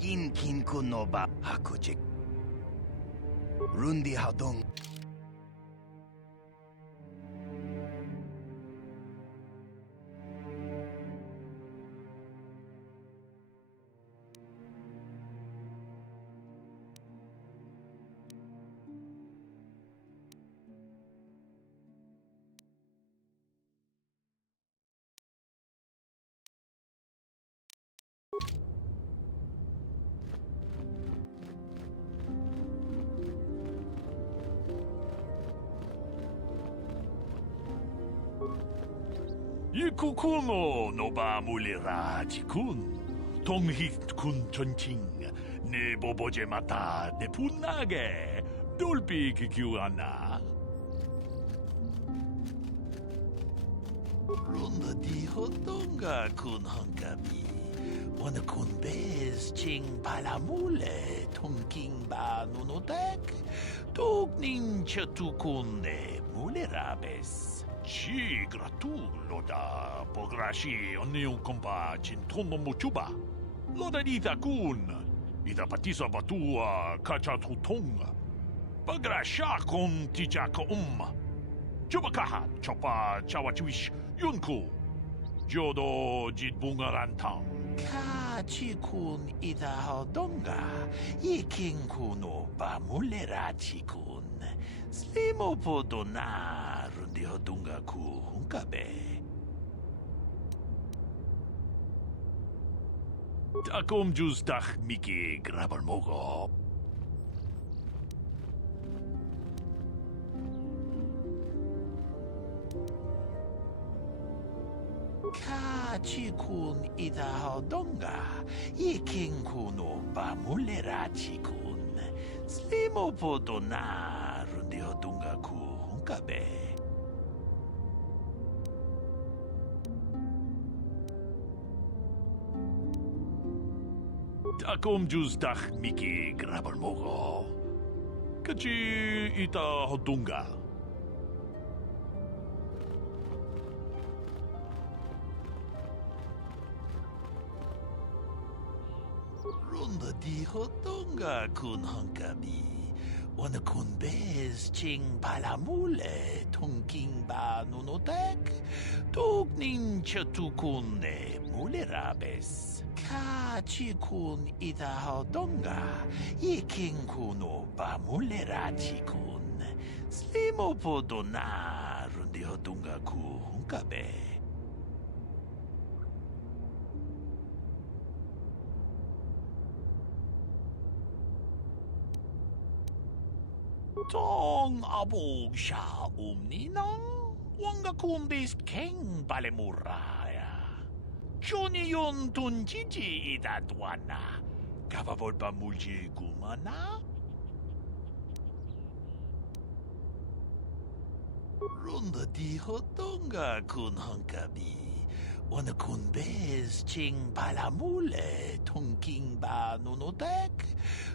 Yin kin kuno ba hakuchik. Rundi hadong. Yikukumo no ba mulira chikun. Tonghit kun chonching. Ne boboje mata de punage. Dolby kikiwana. Runda di hotonga kun hankabi. Wana kun bez ching palamule tungking ba nunotek. Tugnin chatukunne mulerabes. Chi gratulo da pograshi onion kompa chintono muchuba. Loda ita kun. Ita patisa batua kachatutonga. Pagrasha kon tijaka Chubakaha chopa chawachuish yunku. Jodo jitbungarantang. Kachikun ida hodonga. Yikinkuno bamulera chikun. Slimo podona rundi hodunga ku hunkabe. Takom justach miki grabalmogo. Kachikun ida hodonga. Yikinkuno bamulera chikun. Slimo podona rundi hodunga ku hunkabe. Takom justach miki grabalmogo. Kachi ita hodunga. Runda di hodonga kun hankabi. Wana kun bez ching palamule tungking ba nunotek. Tugnin chatukunne mulerabes. Kachikun ida hodonga. Yikinkuno ba mulerachikun. Slimo podona rundi hodunga ku hunkabe. Tong abog siya ninang wanga kumbis keng balemuraya. Johnny yon tunjiji idadwana. Kapabol pa mulji gumana? Runda di hodonga kun hankabi. Wana kun bez ching palamule tungking ba nunotek.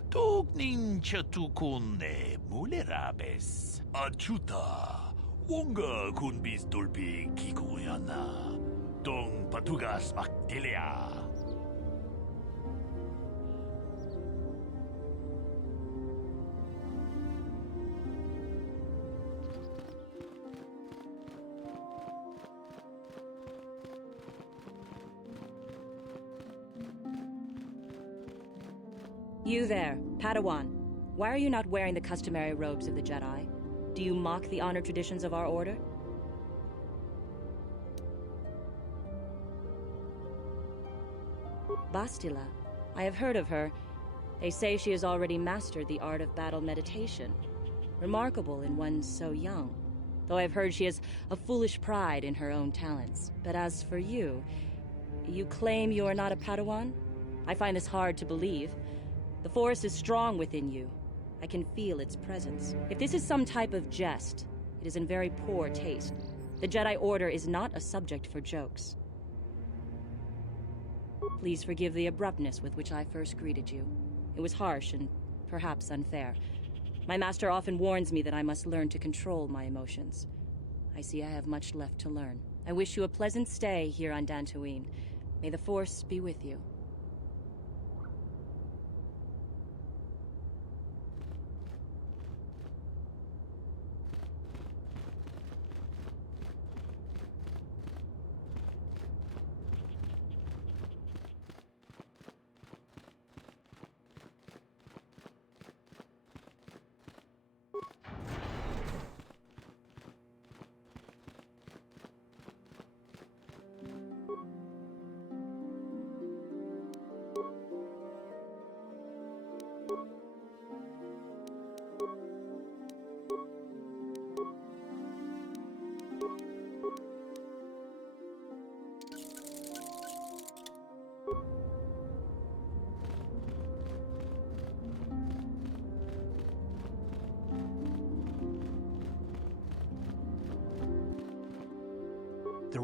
Tugnin chatukunne mulerabes. Achuta. Wonga kun bis dolpi kikuyana. Dong patugas maktilea. You there, Padawan. Why are you not wearing the customary robes of the Jedi? Do you mock the honor traditions of our order? Bastila. I have heard of her. They say she has already mastered the art of battle meditation. Remarkable in one so young. Though I've heard she has a foolish pride in her own talents. But as for you, you claim you are not a Padawan? I find this hard to believe. The Force is strong within you. I can feel its presence. If this is some type of jest, it is in very poor taste. The Jedi Order is not a subject for jokes. Please forgive the abruptness with which I first greeted you. It was harsh and perhaps unfair. My master often warns me that I must learn to control my emotions. I see I have much left to learn. I wish you a pleasant stay here on Dantooine. May the Force be with you.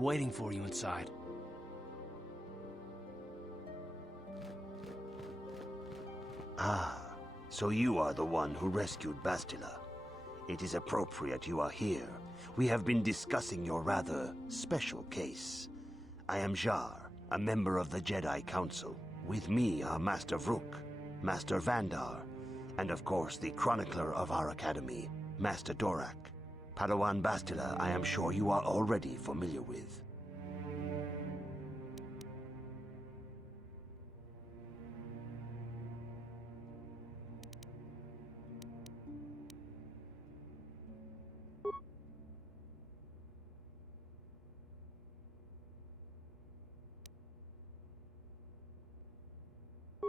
waiting for you inside. Ah, so you are the one who rescued Bastila. It is appropriate you are here. We have been discussing your rather special case. I am Jar, a member of the Jedi Council. With me are Master Vrook, Master Vandar, and of course the chronicler of our academy, Master Dorak. Padawan Bastila, I am sure you are already familiar with.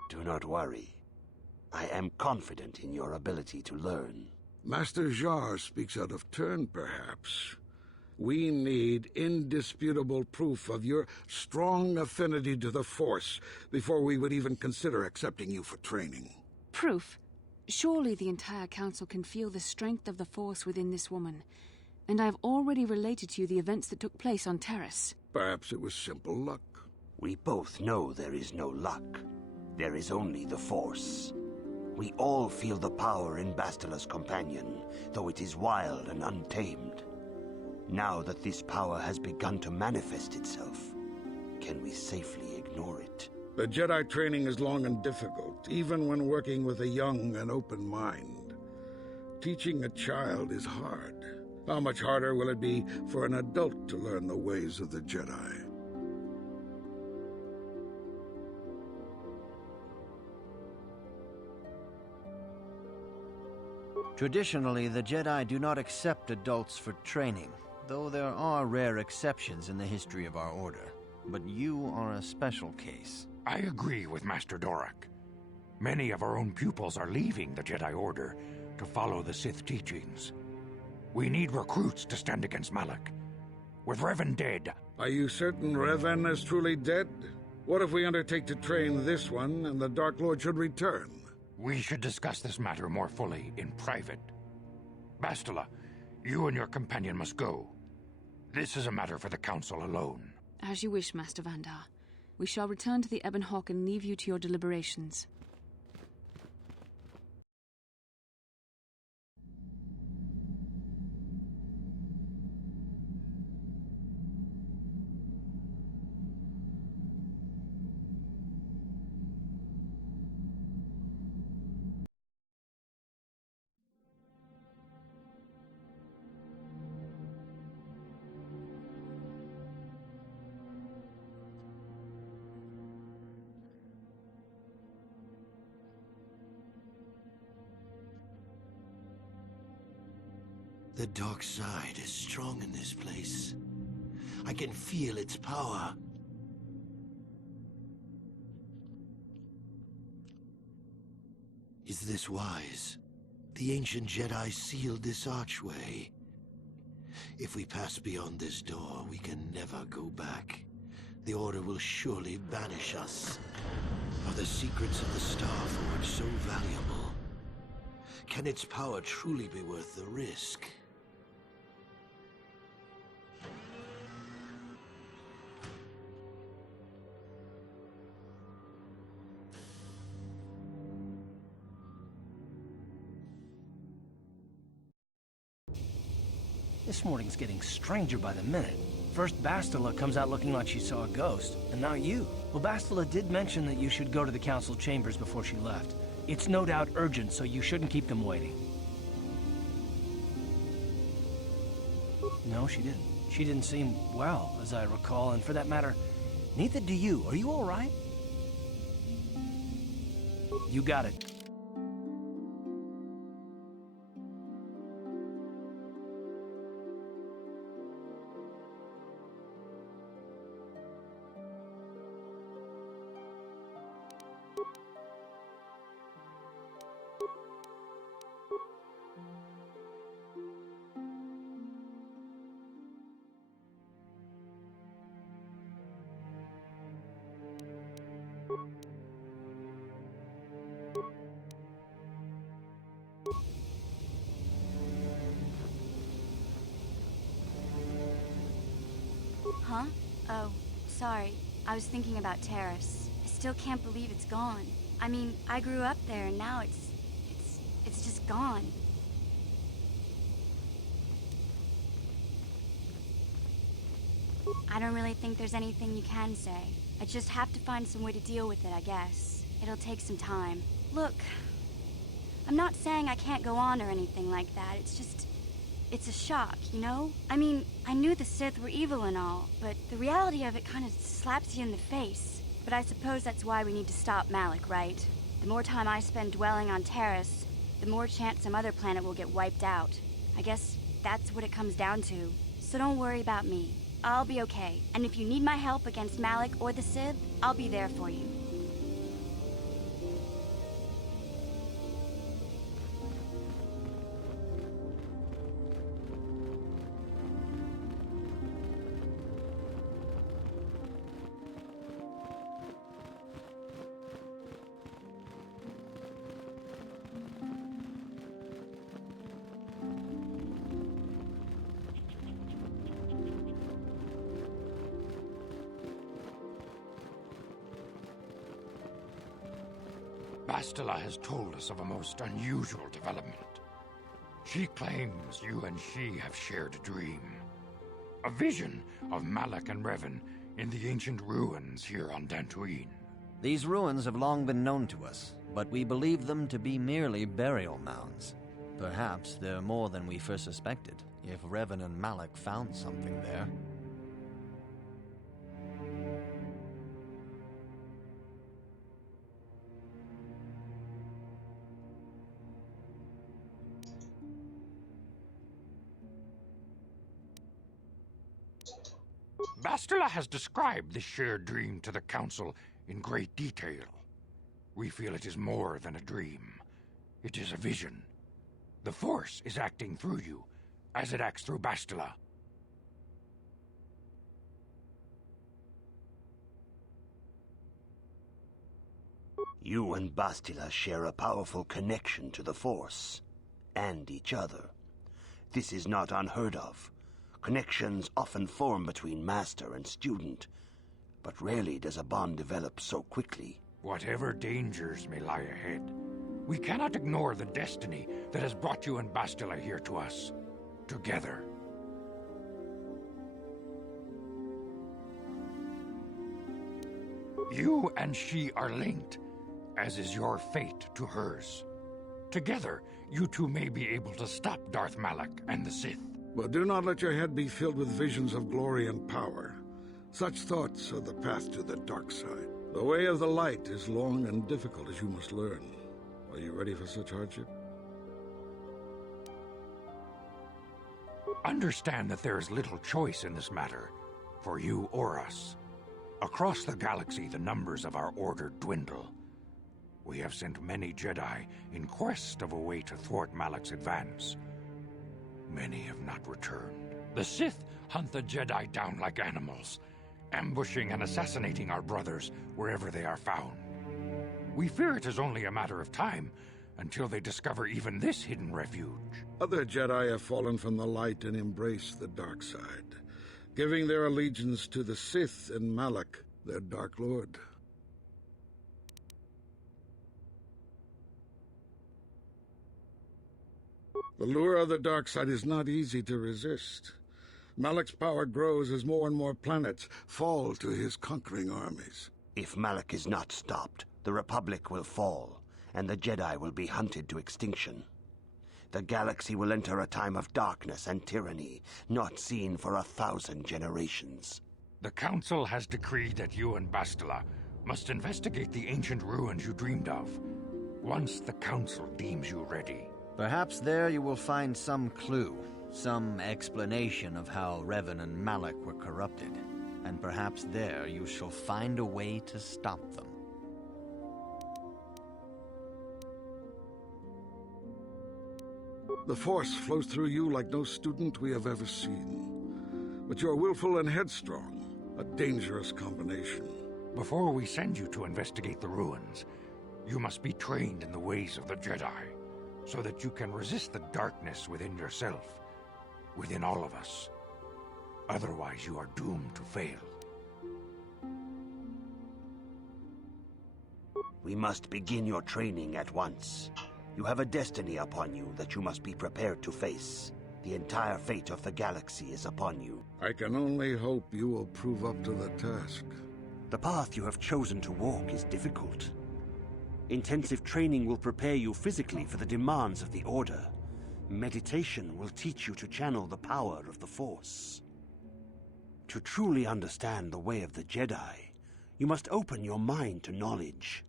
Do not worry. I am confident in your ability to learn. Master Jar speaks out of turn, perhaps. We need indisputable proof of your strong affinity to the Force before we would even consider accepting you for training. Proof? Surely the entire council can feel the strength of the Force within this woman. And I've already related to you the events that took place on Terrace. Perhaps it was simple luck. We both know there is no luck. There is only the Force. We all feel the power in Bastila's companion, though it is wild and untamed. Now that this power has begun to manifest itself, can we safely ignore it? The Jedi training is long and difficult, even when working with a young and open mind. Teaching a child is hard. How much harder will it be for an adult to learn the ways of the Jedi? Traditionally, the Jedi do not accept adults for training, though there are rare exceptions in the history of our order. But you are a special case. I agree with Master Dorak. Many of our own pupils are leaving the Jedi Order to follow the Sith teachings. We need recruits to stand against Malak. With Revan dead... Are you certain Revan is truly dead? What if we undertake to train this one and the Dark Lord should return? We should discuss this matter more fully in private. Bastila, you and your companion must go. This is a matter for the Council alone. As you wish, Master Vandar. We shall return to the Ebon Hawk and leave you to your deliberations. The dark side is strong in this place. I can feel its power. Is this wise? The ancient Jedi sealed this archway. If we pass beyond this door, we can never go back. The Order will surely banish us. Are the secrets of the Star Forge so valuable? Can its power truly be worth the risk? This morning's getting stranger by the minute. First Bastila comes out looking like she saw a ghost, and now you. Well, Bastila did mention that you should go to the council chambers before she left. It's no doubt urgent, so you shouldn't keep them waiting. No, she didn't. She didn't seem well, as I recall, and for that matter, neither do you. Are you all right? You got it. Huh? Oh, sorry. I was thinking about Terrace. I still can't believe it's gone. I mean, I grew up there and now it's just gone. I don't really think there's anything you can say. I just have to find some way to deal with it, I guess. It'll take some time. Look, I'm not saying I can't go on or anything like that. It's a shock, you know? I mean, I knew the Sith were evil and all, but the reality of it kind of slaps you in the face. But I suppose that's why we need to stop Malik, right? The more time I spend dwelling on Terrace, the more chance some other planet will get wiped out. I guess that's what it comes down to. So don't worry about me. I'll be okay. And if you need my help against Malik or the Sith, I'll be there for you. Bastila has told us of a most unusual development. She claims you and she have shared a dream. A vision of Malik and Revan in the ancient ruins here on Dantooine. These ruins have long been known to us, but we believe them to be merely burial mounds. Perhaps they're more than we first suspected, if Revan and Malik found something there. Bastila has described this shared dream to the Council in great detail. We feel it is more than a dream. It is a vision. The Force is acting through you, as it acts through Bastila. You and Bastila share a powerful connection to the Force, and each other. This is not unheard of. Connections often form between master and student, but rarely does a bond develop so quickly. Whatever dangers may lie ahead, we cannot ignore the destiny that has brought you and Bastila here to us, together. You and she are linked, as is your fate to hers. Together, you two may be able to stop Darth Malak and the Sith. But do not let your head be filled with visions of glory and power. Such thoughts are the path to the dark side. The way of the light is long and difficult, as you must learn. Are you ready for such hardship? Understand that there is little choice in this matter, for you or us. Across the galaxy, the numbers of our order dwindle. We have sent many Jedi in quest of a way to thwart Malak's advance. Many have not returned. The Sith hunt the Jedi down like animals, ambushing and assassinating our brothers wherever they are found. We fear it is only a matter of time until they discover even this hidden refuge. Other Jedi have fallen from the light and embraced the dark side, giving their allegiance to the Sith and Malak, their Dark Lord. The lure of the dark side is not easy to resist. Malak's power grows as more and more planets fall to his conquering armies. If Malak is not stopped, the Republic will fall, and the Jedi will be hunted to extinction. The galaxy will enter a time of darkness and tyranny, not seen for 1,000 generations. The Council has decreed that you and Bastila must investigate the ancient ruins you dreamed of, once the Council deems you ready. Perhaps there you will find some clue, some explanation of how Revan and Malak were corrupted. And perhaps there you shall find a way to stop them. The Force flows through you like no student we have ever seen. But you're willful and headstrong, a dangerous combination. Before we send you to investigate the ruins, you must be trained in the ways of the Jedi, so that you can resist the darkness within yourself, within all of us. Otherwise, you are doomed to fail. We must begin your training at once. You have a destiny upon you that you must be prepared to face. The entire fate of the galaxy is upon you. I can only hope you will prove up to the task. The path you have chosen to walk is difficult. Intensive training will prepare you physically for the demands of the Order. Meditation will teach you to channel the power of the Force. To truly understand the way of the Jedi, you must open your mind to knowledge.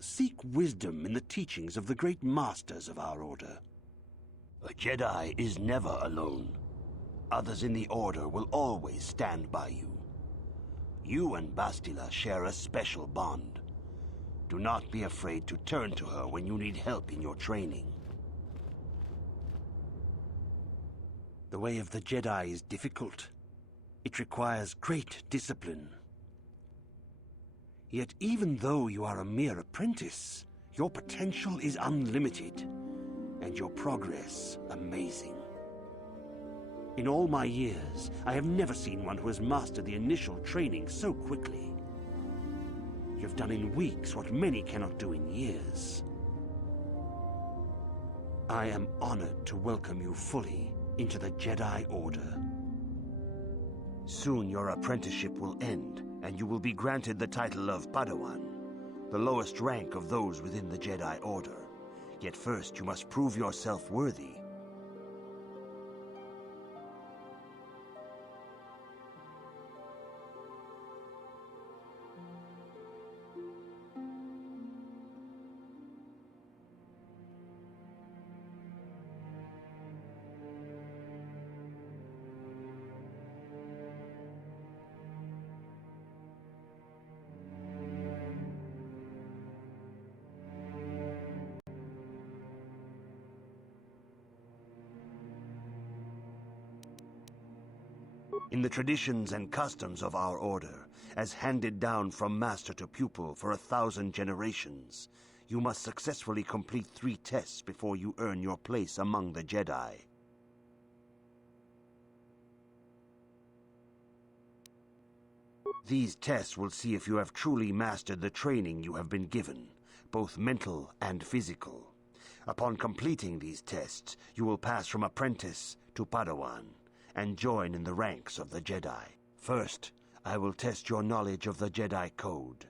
Seek wisdom in the teachings of the great masters of our Order. A Jedi is never alone. Others in the Order will always stand by you. You and Bastila share a special bond. Do not be afraid to turn to her when you need help in your training. The way of the Jedi is difficult. It requires great discipline. Yet even though you are a mere apprentice, your potential is unlimited, and your progress amazing. In all my years, I have never seen one who has mastered the initial training so quickly. You have done in weeks what many cannot do in years. I am honored to welcome you fully into the Jedi Order. Soon your apprenticeship will end, and you will be granted the title of Padawan, the lowest rank of those within the Jedi Order. Yet first you must prove yourself worthy. In the traditions and customs of our Order, as handed down from master to pupil for 1,000 generations, you must successfully complete 3 tests before you earn your place among the Jedi. These tests will see if you have truly mastered the training you have been given, both mental and physical. Upon completing these tests, you will pass from apprentice to Padawan, and join in the ranks of the Jedi. First, I will test your knowledge of the Jedi Code.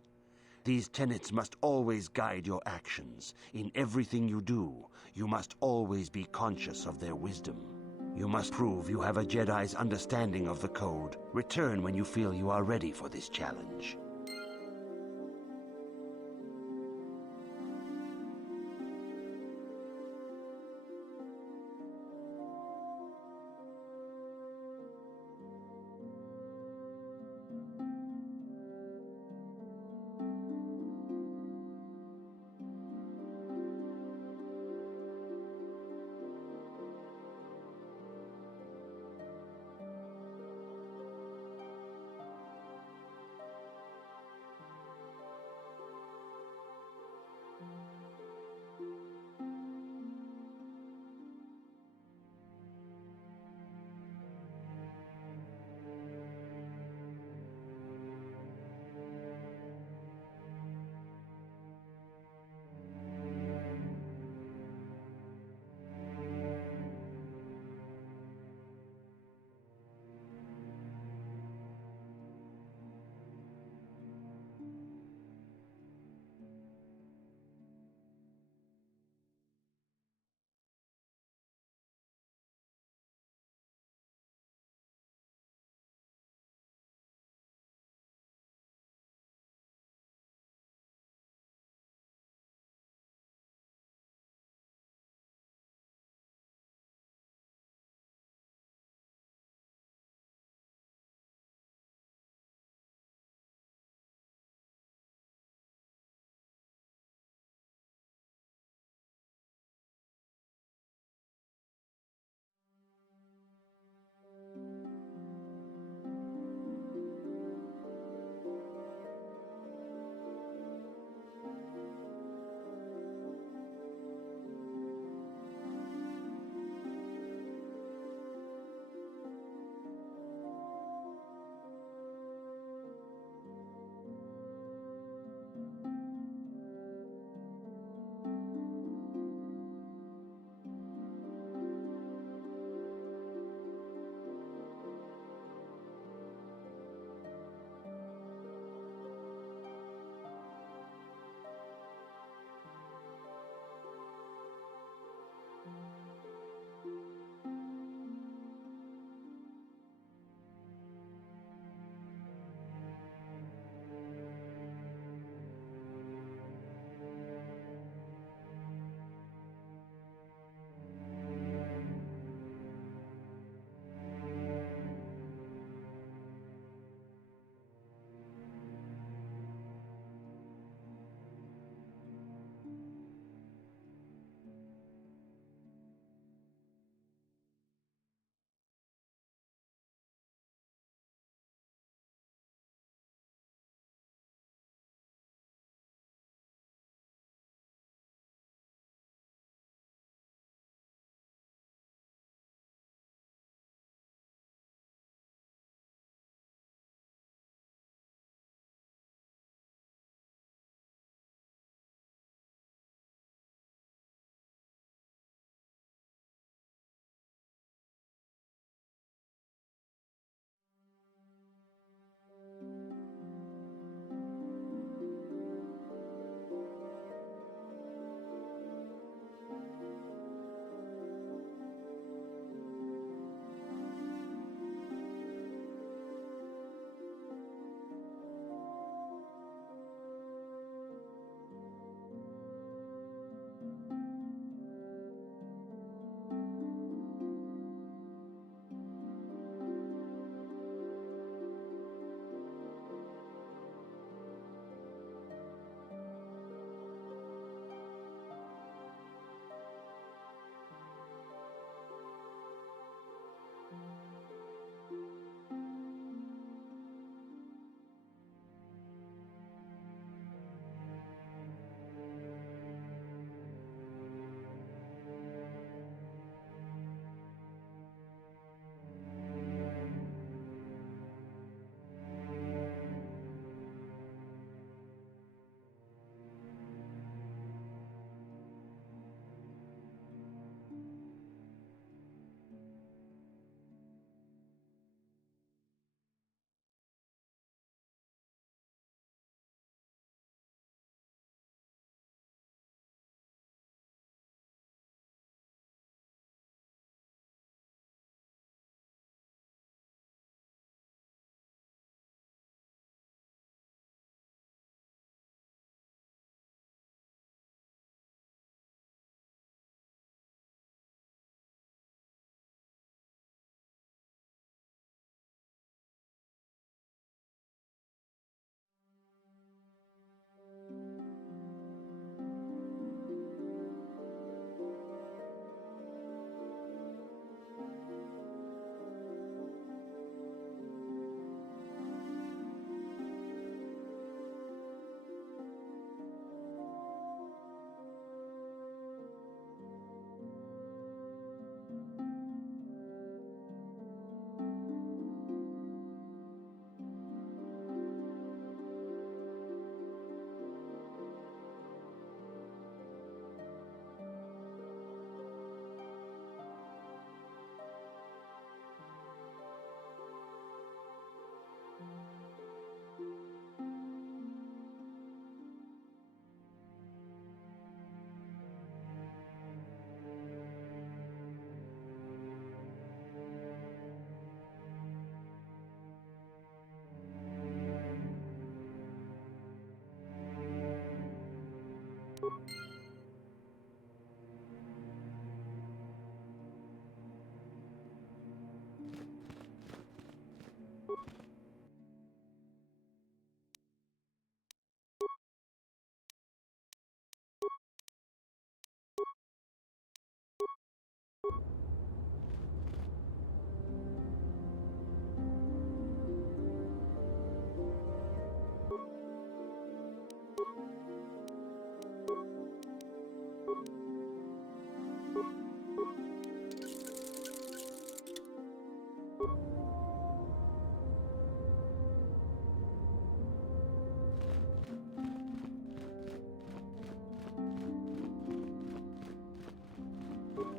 These tenets must always guide your actions. In everything you do, you must always be conscious of their wisdom. You must prove you have a Jedi's understanding of the Code. Return when you feel you are ready for this challenge.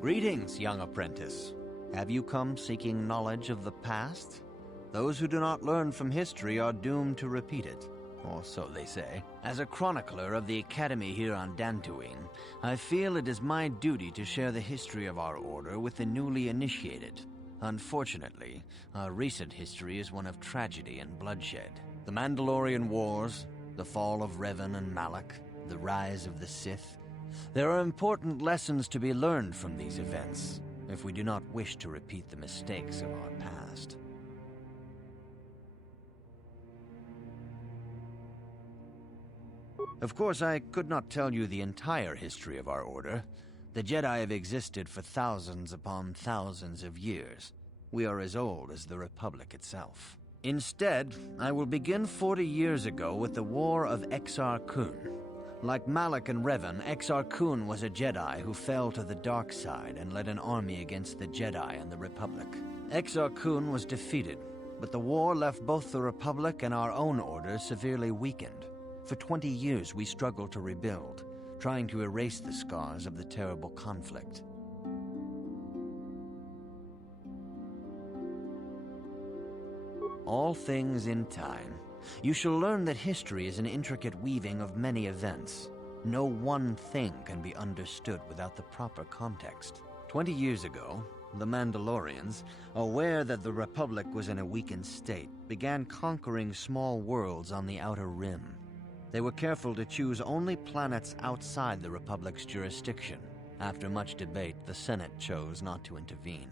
Greetings, young apprentice. Have you come seeking knowledge of the past? Those who do not learn from history are doomed to repeat it, or so they say. As a chronicler of the Academy here on Dantooine, I feel it is my duty to share the history of our order with the newly initiated. Unfortunately, our recent history is one of tragedy and bloodshed. The Mandalorian Wars, the fall of Revan and Malak, the rise of the Sith. There are important lessons to be learned from these events, if we do not wish to repeat the mistakes of our past. Of course, I could not tell you the entire history of our order. The Jedi have existed for thousands upon thousands of years. We are as old as the Republic itself. Instead, I will begin 40 years ago with the War of Exar Kun. Like Malak and Revan, Exar Kun was a Jedi who fell to the dark side and led an army against the Jedi and the Republic. Exar Kun was defeated, but the war left both the Republic and our own order severely weakened. For 20 years we struggled to rebuild, trying to erase the scars of the terrible conflict. All things in time. You shall learn that history is an intricate weaving of many events. No one thing can be understood without the proper context. 20 years ago, the Mandalorians, aware that the Republic was in a weakened state, began conquering small worlds on the Outer Rim. They were careful to choose only planets outside the Republic's jurisdiction. After much debate, the Senate chose not to intervene.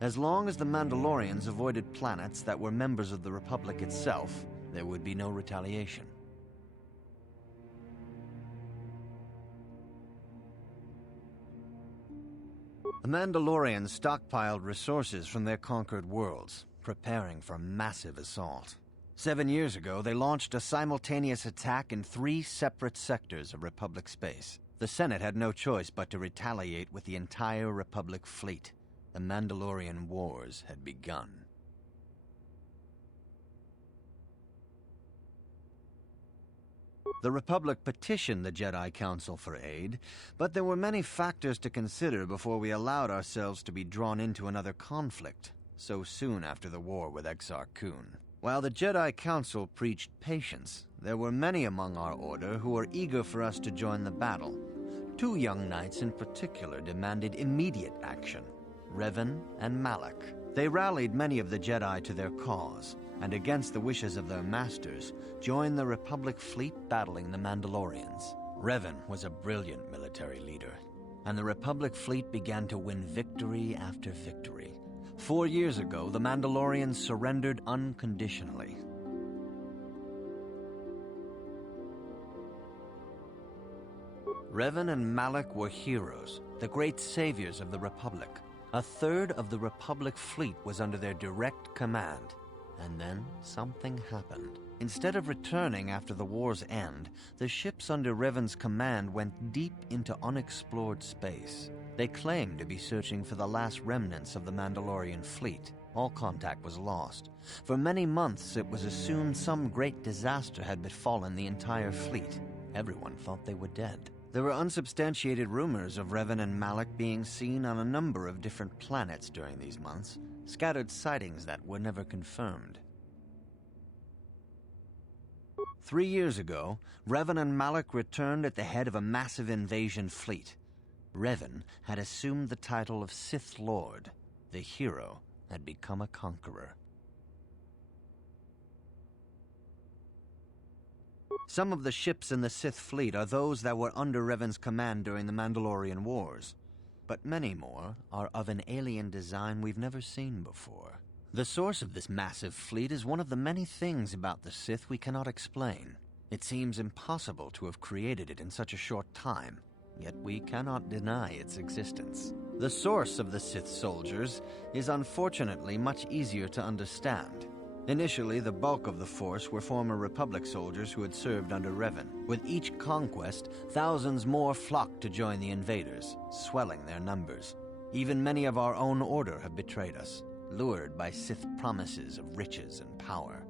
As long as the Mandalorians avoided planets that were members of the Republic itself, there would be no retaliation. The Mandalorians stockpiled resources from their conquered worlds, preparing for a massive assault. 7 years ago, they launched a simultaneous attack in 3 separate sectors of Republic space. The Senate had no choice but to retaliate with the entire Republic fleet. The Mandalorian Wars had begun. The Republic petitioned the Jedi Council for aid, but there were many factors to consider before we allowed ourselves to be drawn into another conflict, so soon after the war with Exar Kun. While the Jedi Council preached patience, there were many among our order who were eager for us to join the battle. 2 young knights in particular demanded immediate action, Revan and Malak. They rallied many of the Jedi to their cause, and against the wishes of their masters, joined the Republic fleet battling the Mandalorians. Revan was a brilliant military leader, and the Republic fleet began to win victory after victory. 4 years ago, the Mandalorians surrendered unconditionally. Revan and Malak were heroes, the great saviors of the Republic. 1/3 of the Republic fleet was under their direct command. And then something happened. Instead of returning after the war's end, the ships under Revan's command went deep into unexplored space. They claimed to be searching for the last remnants of the Mandalorian fleet. All contact was lost. For many months, it was assumed some great disaster had befallen the entire fleet. Everyone thought they were dead. There were unsubstantiated rumors of Revan and Malak being seen on a number of different planets during these months, scattered sightings that were never confirmed. 3 years ago, Revan and Malak returned at the head of a massive invasion fleet. Revan had assumed the title of Sith Lord. The hero had become a conqueror. Some of the ships in the Sith fleet are those that were under Revan's command during the Mandalorian Wars, but many more are of an alien design we've never seen before. The source of this massive fleet is one of the many things about the Sith we cannot explain. It seems impossible to have created it in such a short time, yet we cannot deny its existence. The source of the Sith soldiers is unfortunately much easier to understand. Initially, the bulk of the force were former Republic soldiers who had served under Revan. With each conquest, thousands more flocked to join the invaders, swelling their numbers. Even many of our own order have betrayed us, lured by Sith promises of riches and power.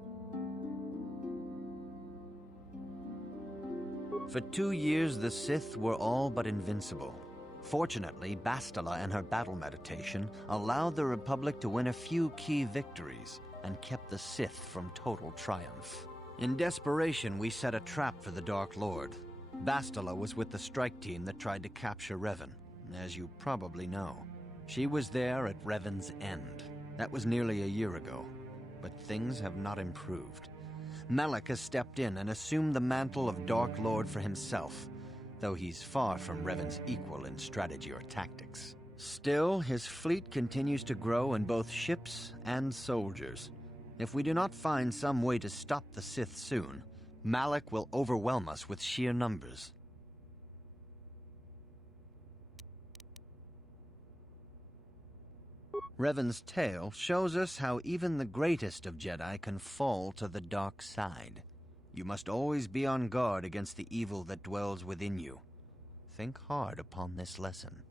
For 2 years, the Sith were all but invincible. Fortunately, Bastila and her battle meditation allowed the Republic to win a few key victories and kept the Sith from total triumph. In desperation, we set a trap for the Dark Lord. Bastila was with the strike team that tried to capture Revan, as you probably know. She was there at Revan's end. That was nearly a year ago, but things have not improved. Malak has stepped in and assumed the mantle of Dark Lord for himself, though he's far from Revan's equal in strategy or tactics. Still, his fleet continues to grow in both ships and soldiers. If we do not find some way to stop the Sith soon, Malak will overwhelm us with sheer numbers. Revan's tale shows us how even the greatest of Jedi can fall to the dark side. You must always be on guard against the evil that dwells within you. Think hard upon this lesson.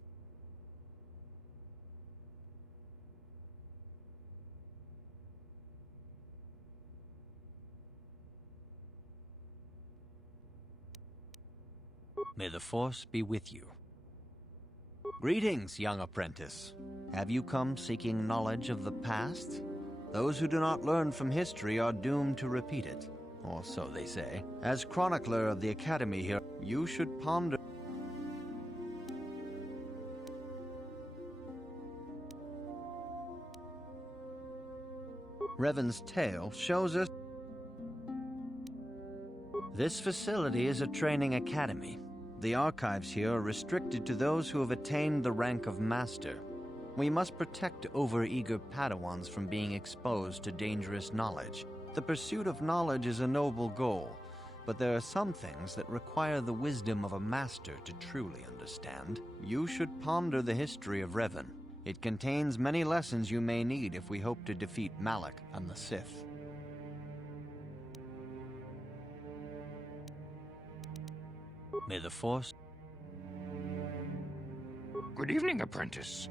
May the Force be with you. Greetings, young apprentice. Have you come seeking knowledge of the past? Those who do not learn from history are doomed to repeat it, or so they say. As chronicler of the Academy here, you should ponder. Revan's tale shows us this facility is a training academy. The archives here are restricted to those who have attained the rank of master. We must protect overeager Padawans from being exposed to dangerous knowledge. The pursuit of knowledge is a noble goal, but there are some things that require the wisdom of a master to truly understand. You should ponder the history of Revan. It contains many lessons you may need if we hope to defeat Malak and the Sith. May the Force... Good evening, apprentice.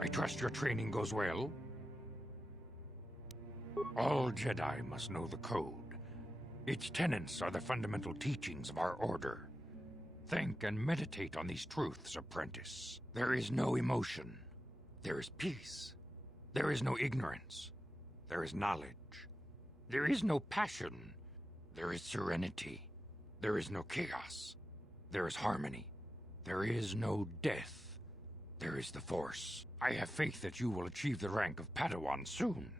I trust your training goes well. All Jedi must know the code. Its tenets are the fundamental teachings of our order. Think and meditate on these truths, apprentice. There is no emotion. There is peace. There is no ignorance. There is knowledge. There is no passion. There is serenity. There is no chaos. There is harmony. There is no death. There is the Force. I have faith that you will achieve the rank of Padawan soon.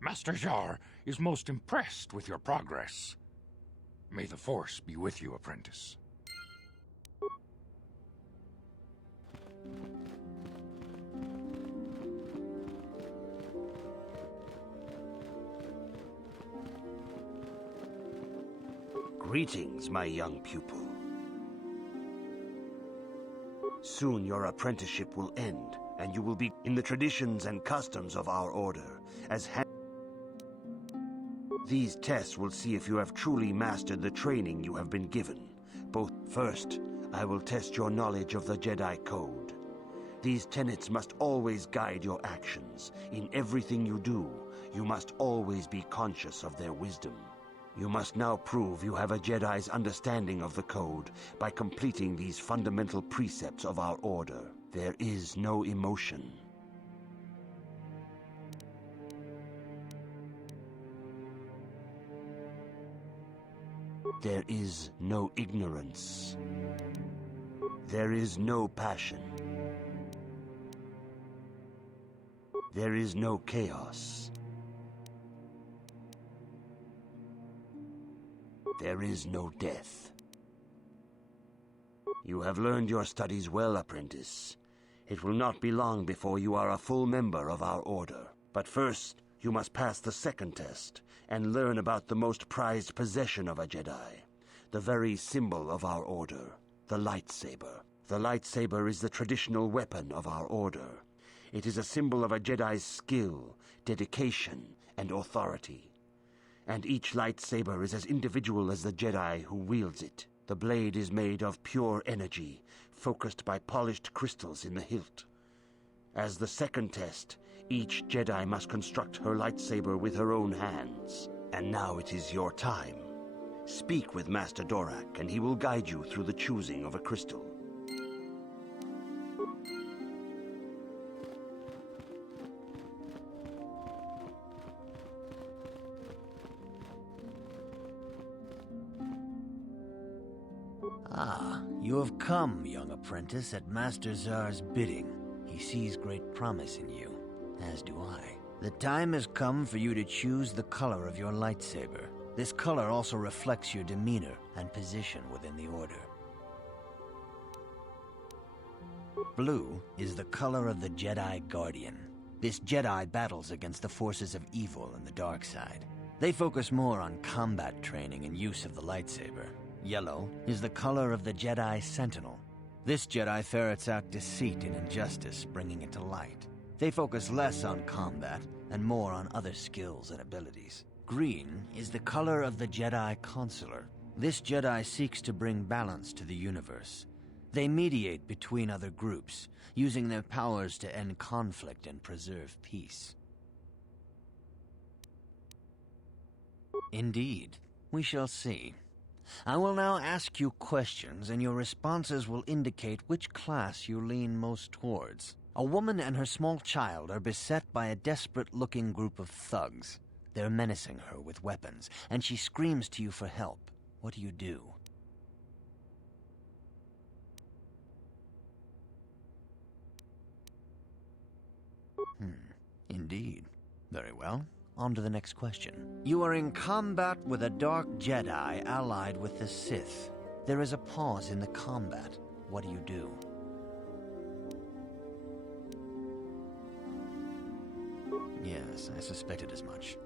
Master Jar is most impressed with your progress. May the Force be with you, apprentice. Greetings, my young pupil. Soon your apprenticeship will end, and you will be in the traditions and customs of our order, as These tests will see if you have truly mastered the training you have been given. First, I will test your knowledge of the Jedi Code. These tenets must always guide your actions. In everything you do, you must always be conscious of their wisdom. You must now prove you have a Jedi's understanding of the Code by completing these fundamental precepts of our order. There is no emotion. There is no ignorance. There is no passion. There is no chaos. There is no death. You have learned your studies well, apprentice. It will not be long before you are a full member of our order. But first, you must pass the second test and learn about the most prized possession of a Jedi, the very symbol of our order, the lightsaber. The lightsaber is the traditional weapon of our order. It is a symbol of a Jedi's skill, dedication, and authority. And each lightsaber is as individual as the Jedi who wields it. The blade is made of pure energy, focused by polished crystals in the hilt. As the second test, each Jedi must construct her lightsaber with her own hands. And now it is your time. Speak with Master Dorak, and he will guide you through the choosing of a crystal. Ah, you have come, young apprentice, at Master Zar's bidding. He sees great promise in you, as do I. The time has come for you to choose the color of your lightsaber. This color also reflects your demeanor and position within the Order. Blue is the color of the Jedi Guardian. This Jedi battles against the forces of evil and the dark side. They focus more on combat training and use of the lightsaber. Yellow is the color of the Jedi Sentinel. This Jedi ferrets out deceit and injustice, bringing it to light. They focus less on combat and more on other skills and abilities. Green is the color of the Jedi Consular. This Jedi seeks to bring balance to the universe. They mediate between other groups, using their powers to end conflict and preserve peace. Indeed, we shall see. I will now ask you questions, and your responses will indicate which class you lean most towards. A woman and her small child are beset by a desperate-looking group of thugs. They're menacing her with weapons, and she screams to you for help. What do you do? Indeed. Very well. On to the next question. You are in combat with a dark Jedi allied with the Sith. There is a pause in the combat. What do you do? Yes, I suspected as much.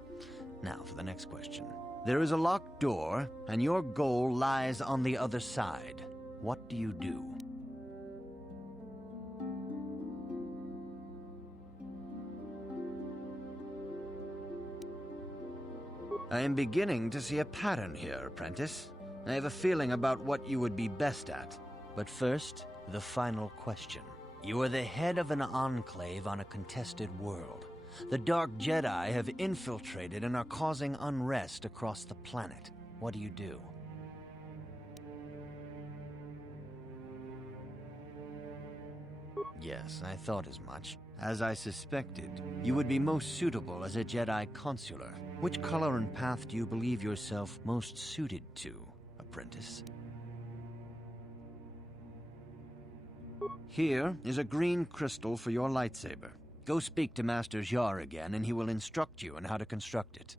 Now for the next question. There is a locked door, and your goal lies on the other side. What do you do? I am beginning to see a pattern here, apprentice. I have a feeling about what you would be best at. But first, the final question. You are the head of an enclave on a contested world. The Dark Jedi have infiltrated and are causing unrest across the planet. What do you do? Yes, I thought as much. As I suspected, you would be most suitable as a Jedi Consular. Which color and path do you believe yourself most suited to, apprentice? Here is a green crystal for your lightsaber. Go speak to Master Jar again, and he will instruct you on how to construct it.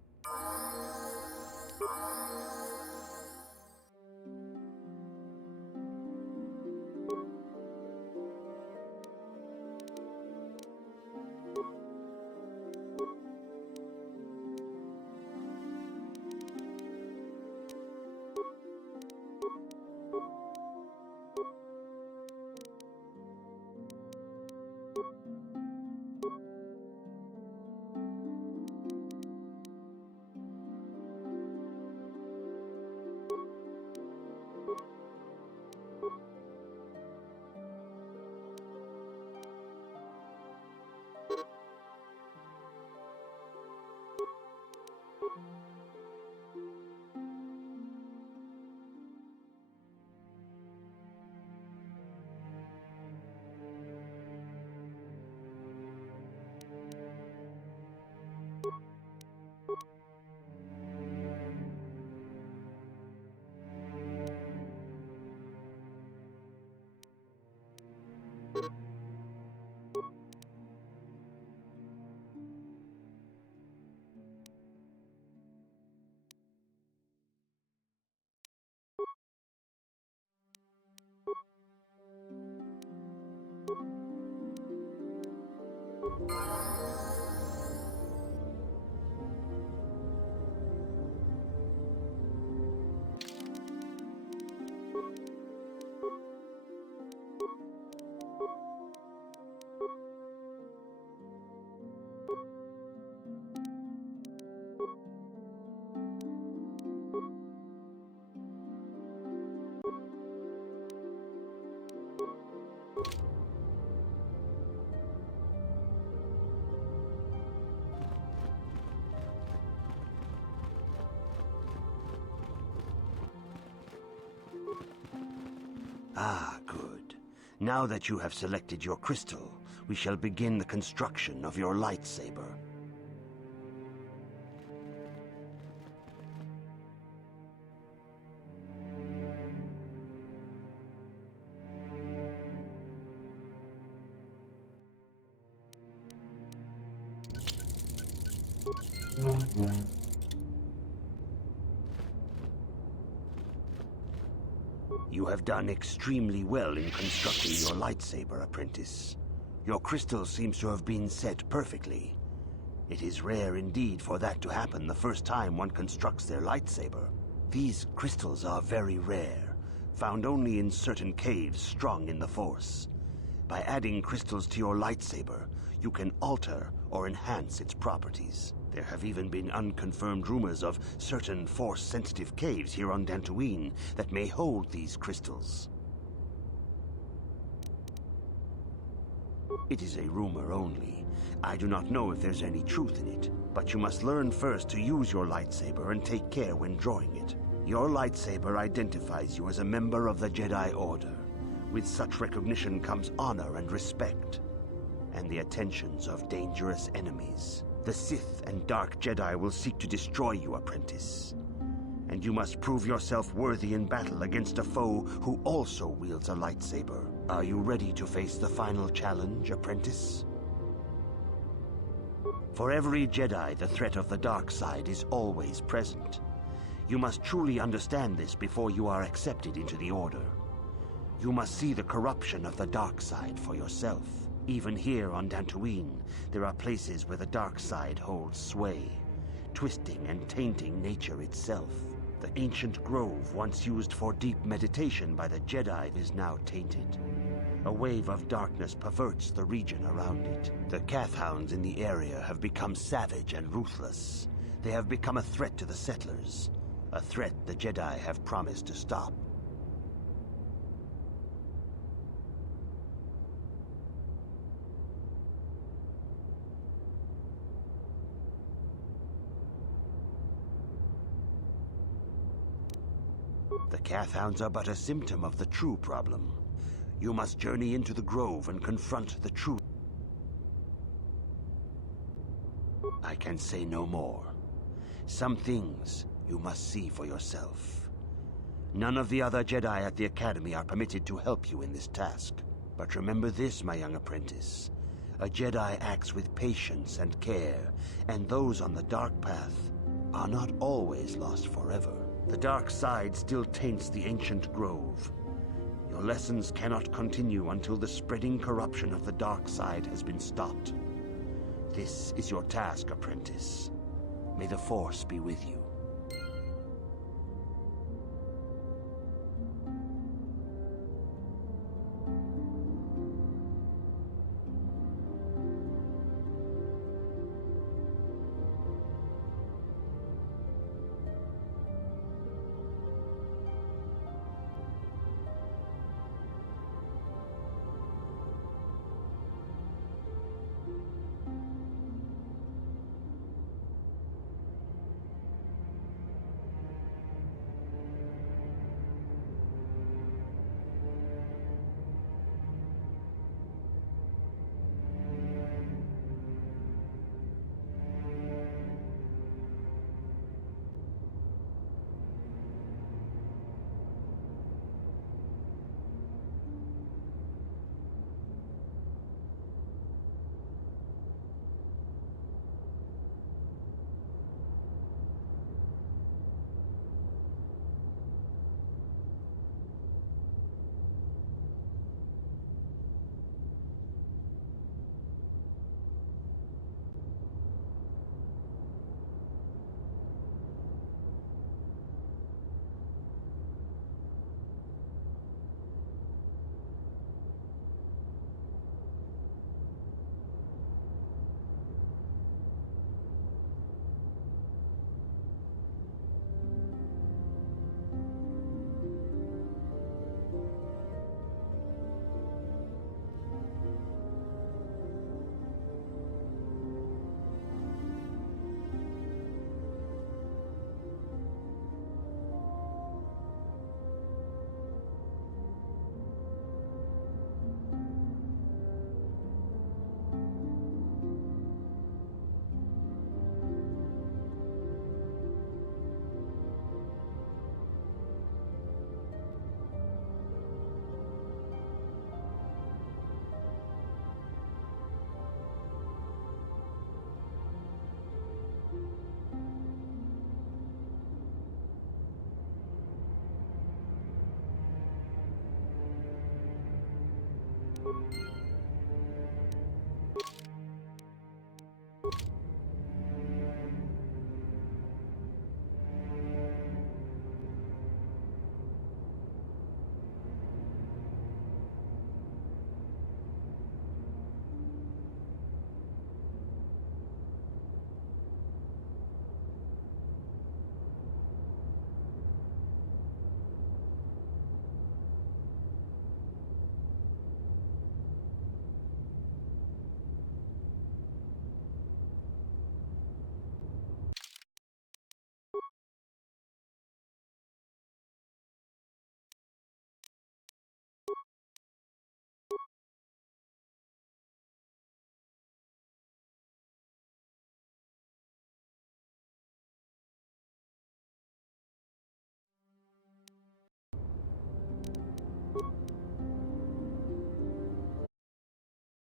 Ah, good. Now that you have selected your crystal, we shall begin the construction of your lightsaber. You have done extremely well in constructing your lightsaber, apprentice. Your crystal seems to have been set perfectly. It is rare indeed for that to happen the first time one constructs their lightsaber. These crystals are very rare, found only in certain caves strong in the Force. By adding crystals to your lightsaber, you can alter or enhance its properties. There have even been unconfirmed rumors of certain Force-sensitive caves here on Dantooine that may hold these crystals. It is a rumor only. I do not know if there's any truth in it, but you must learn first to use your lightsaber and take care when drawing it. Your lightsaber identifies you as a member of the Jedi Order. With such recognition comes honor and respect, and the attentions of dangerous enemies. The Sith and Dark Jedi will seek to destroy you, apprentice. And you must prove yourself worthy in battle against a foe who also wields a lightsaber. Are you ready to face the final challenge, apprentice? For every Jedi, the threat of the dark side is always present. You must truly understand this before you are accepted into the Order. You must see the corruption of the dark side for yourself. Even here on Dantooine, there are places where the dark side holds sway, twisting and tainting nature itself. The ancient grove, once used for deep meditation by the Jedi, is now tainted. A wave of darkness perverts the region around it. The Kathhounds in the area have become savage and ruthless. They have become a threat to the settlers, a threat the Jedi have promised to stop. The Kathhounds are but a symptom of the true problem. You must journey into the grove and confront the true... I can say no more. Some things you must see for yourself. None of the other Jedi at the Academy are permitted to help you in this task. But remember this, my young apprentice. A Jedi acts with patience and care, and those on the dark path are not always lost forever. The dark side still taints the ancient grove. Your lessons cannot continue until the spreading corruption of the dark side has been stopped. This is your task, apprentice. May the Force be with you.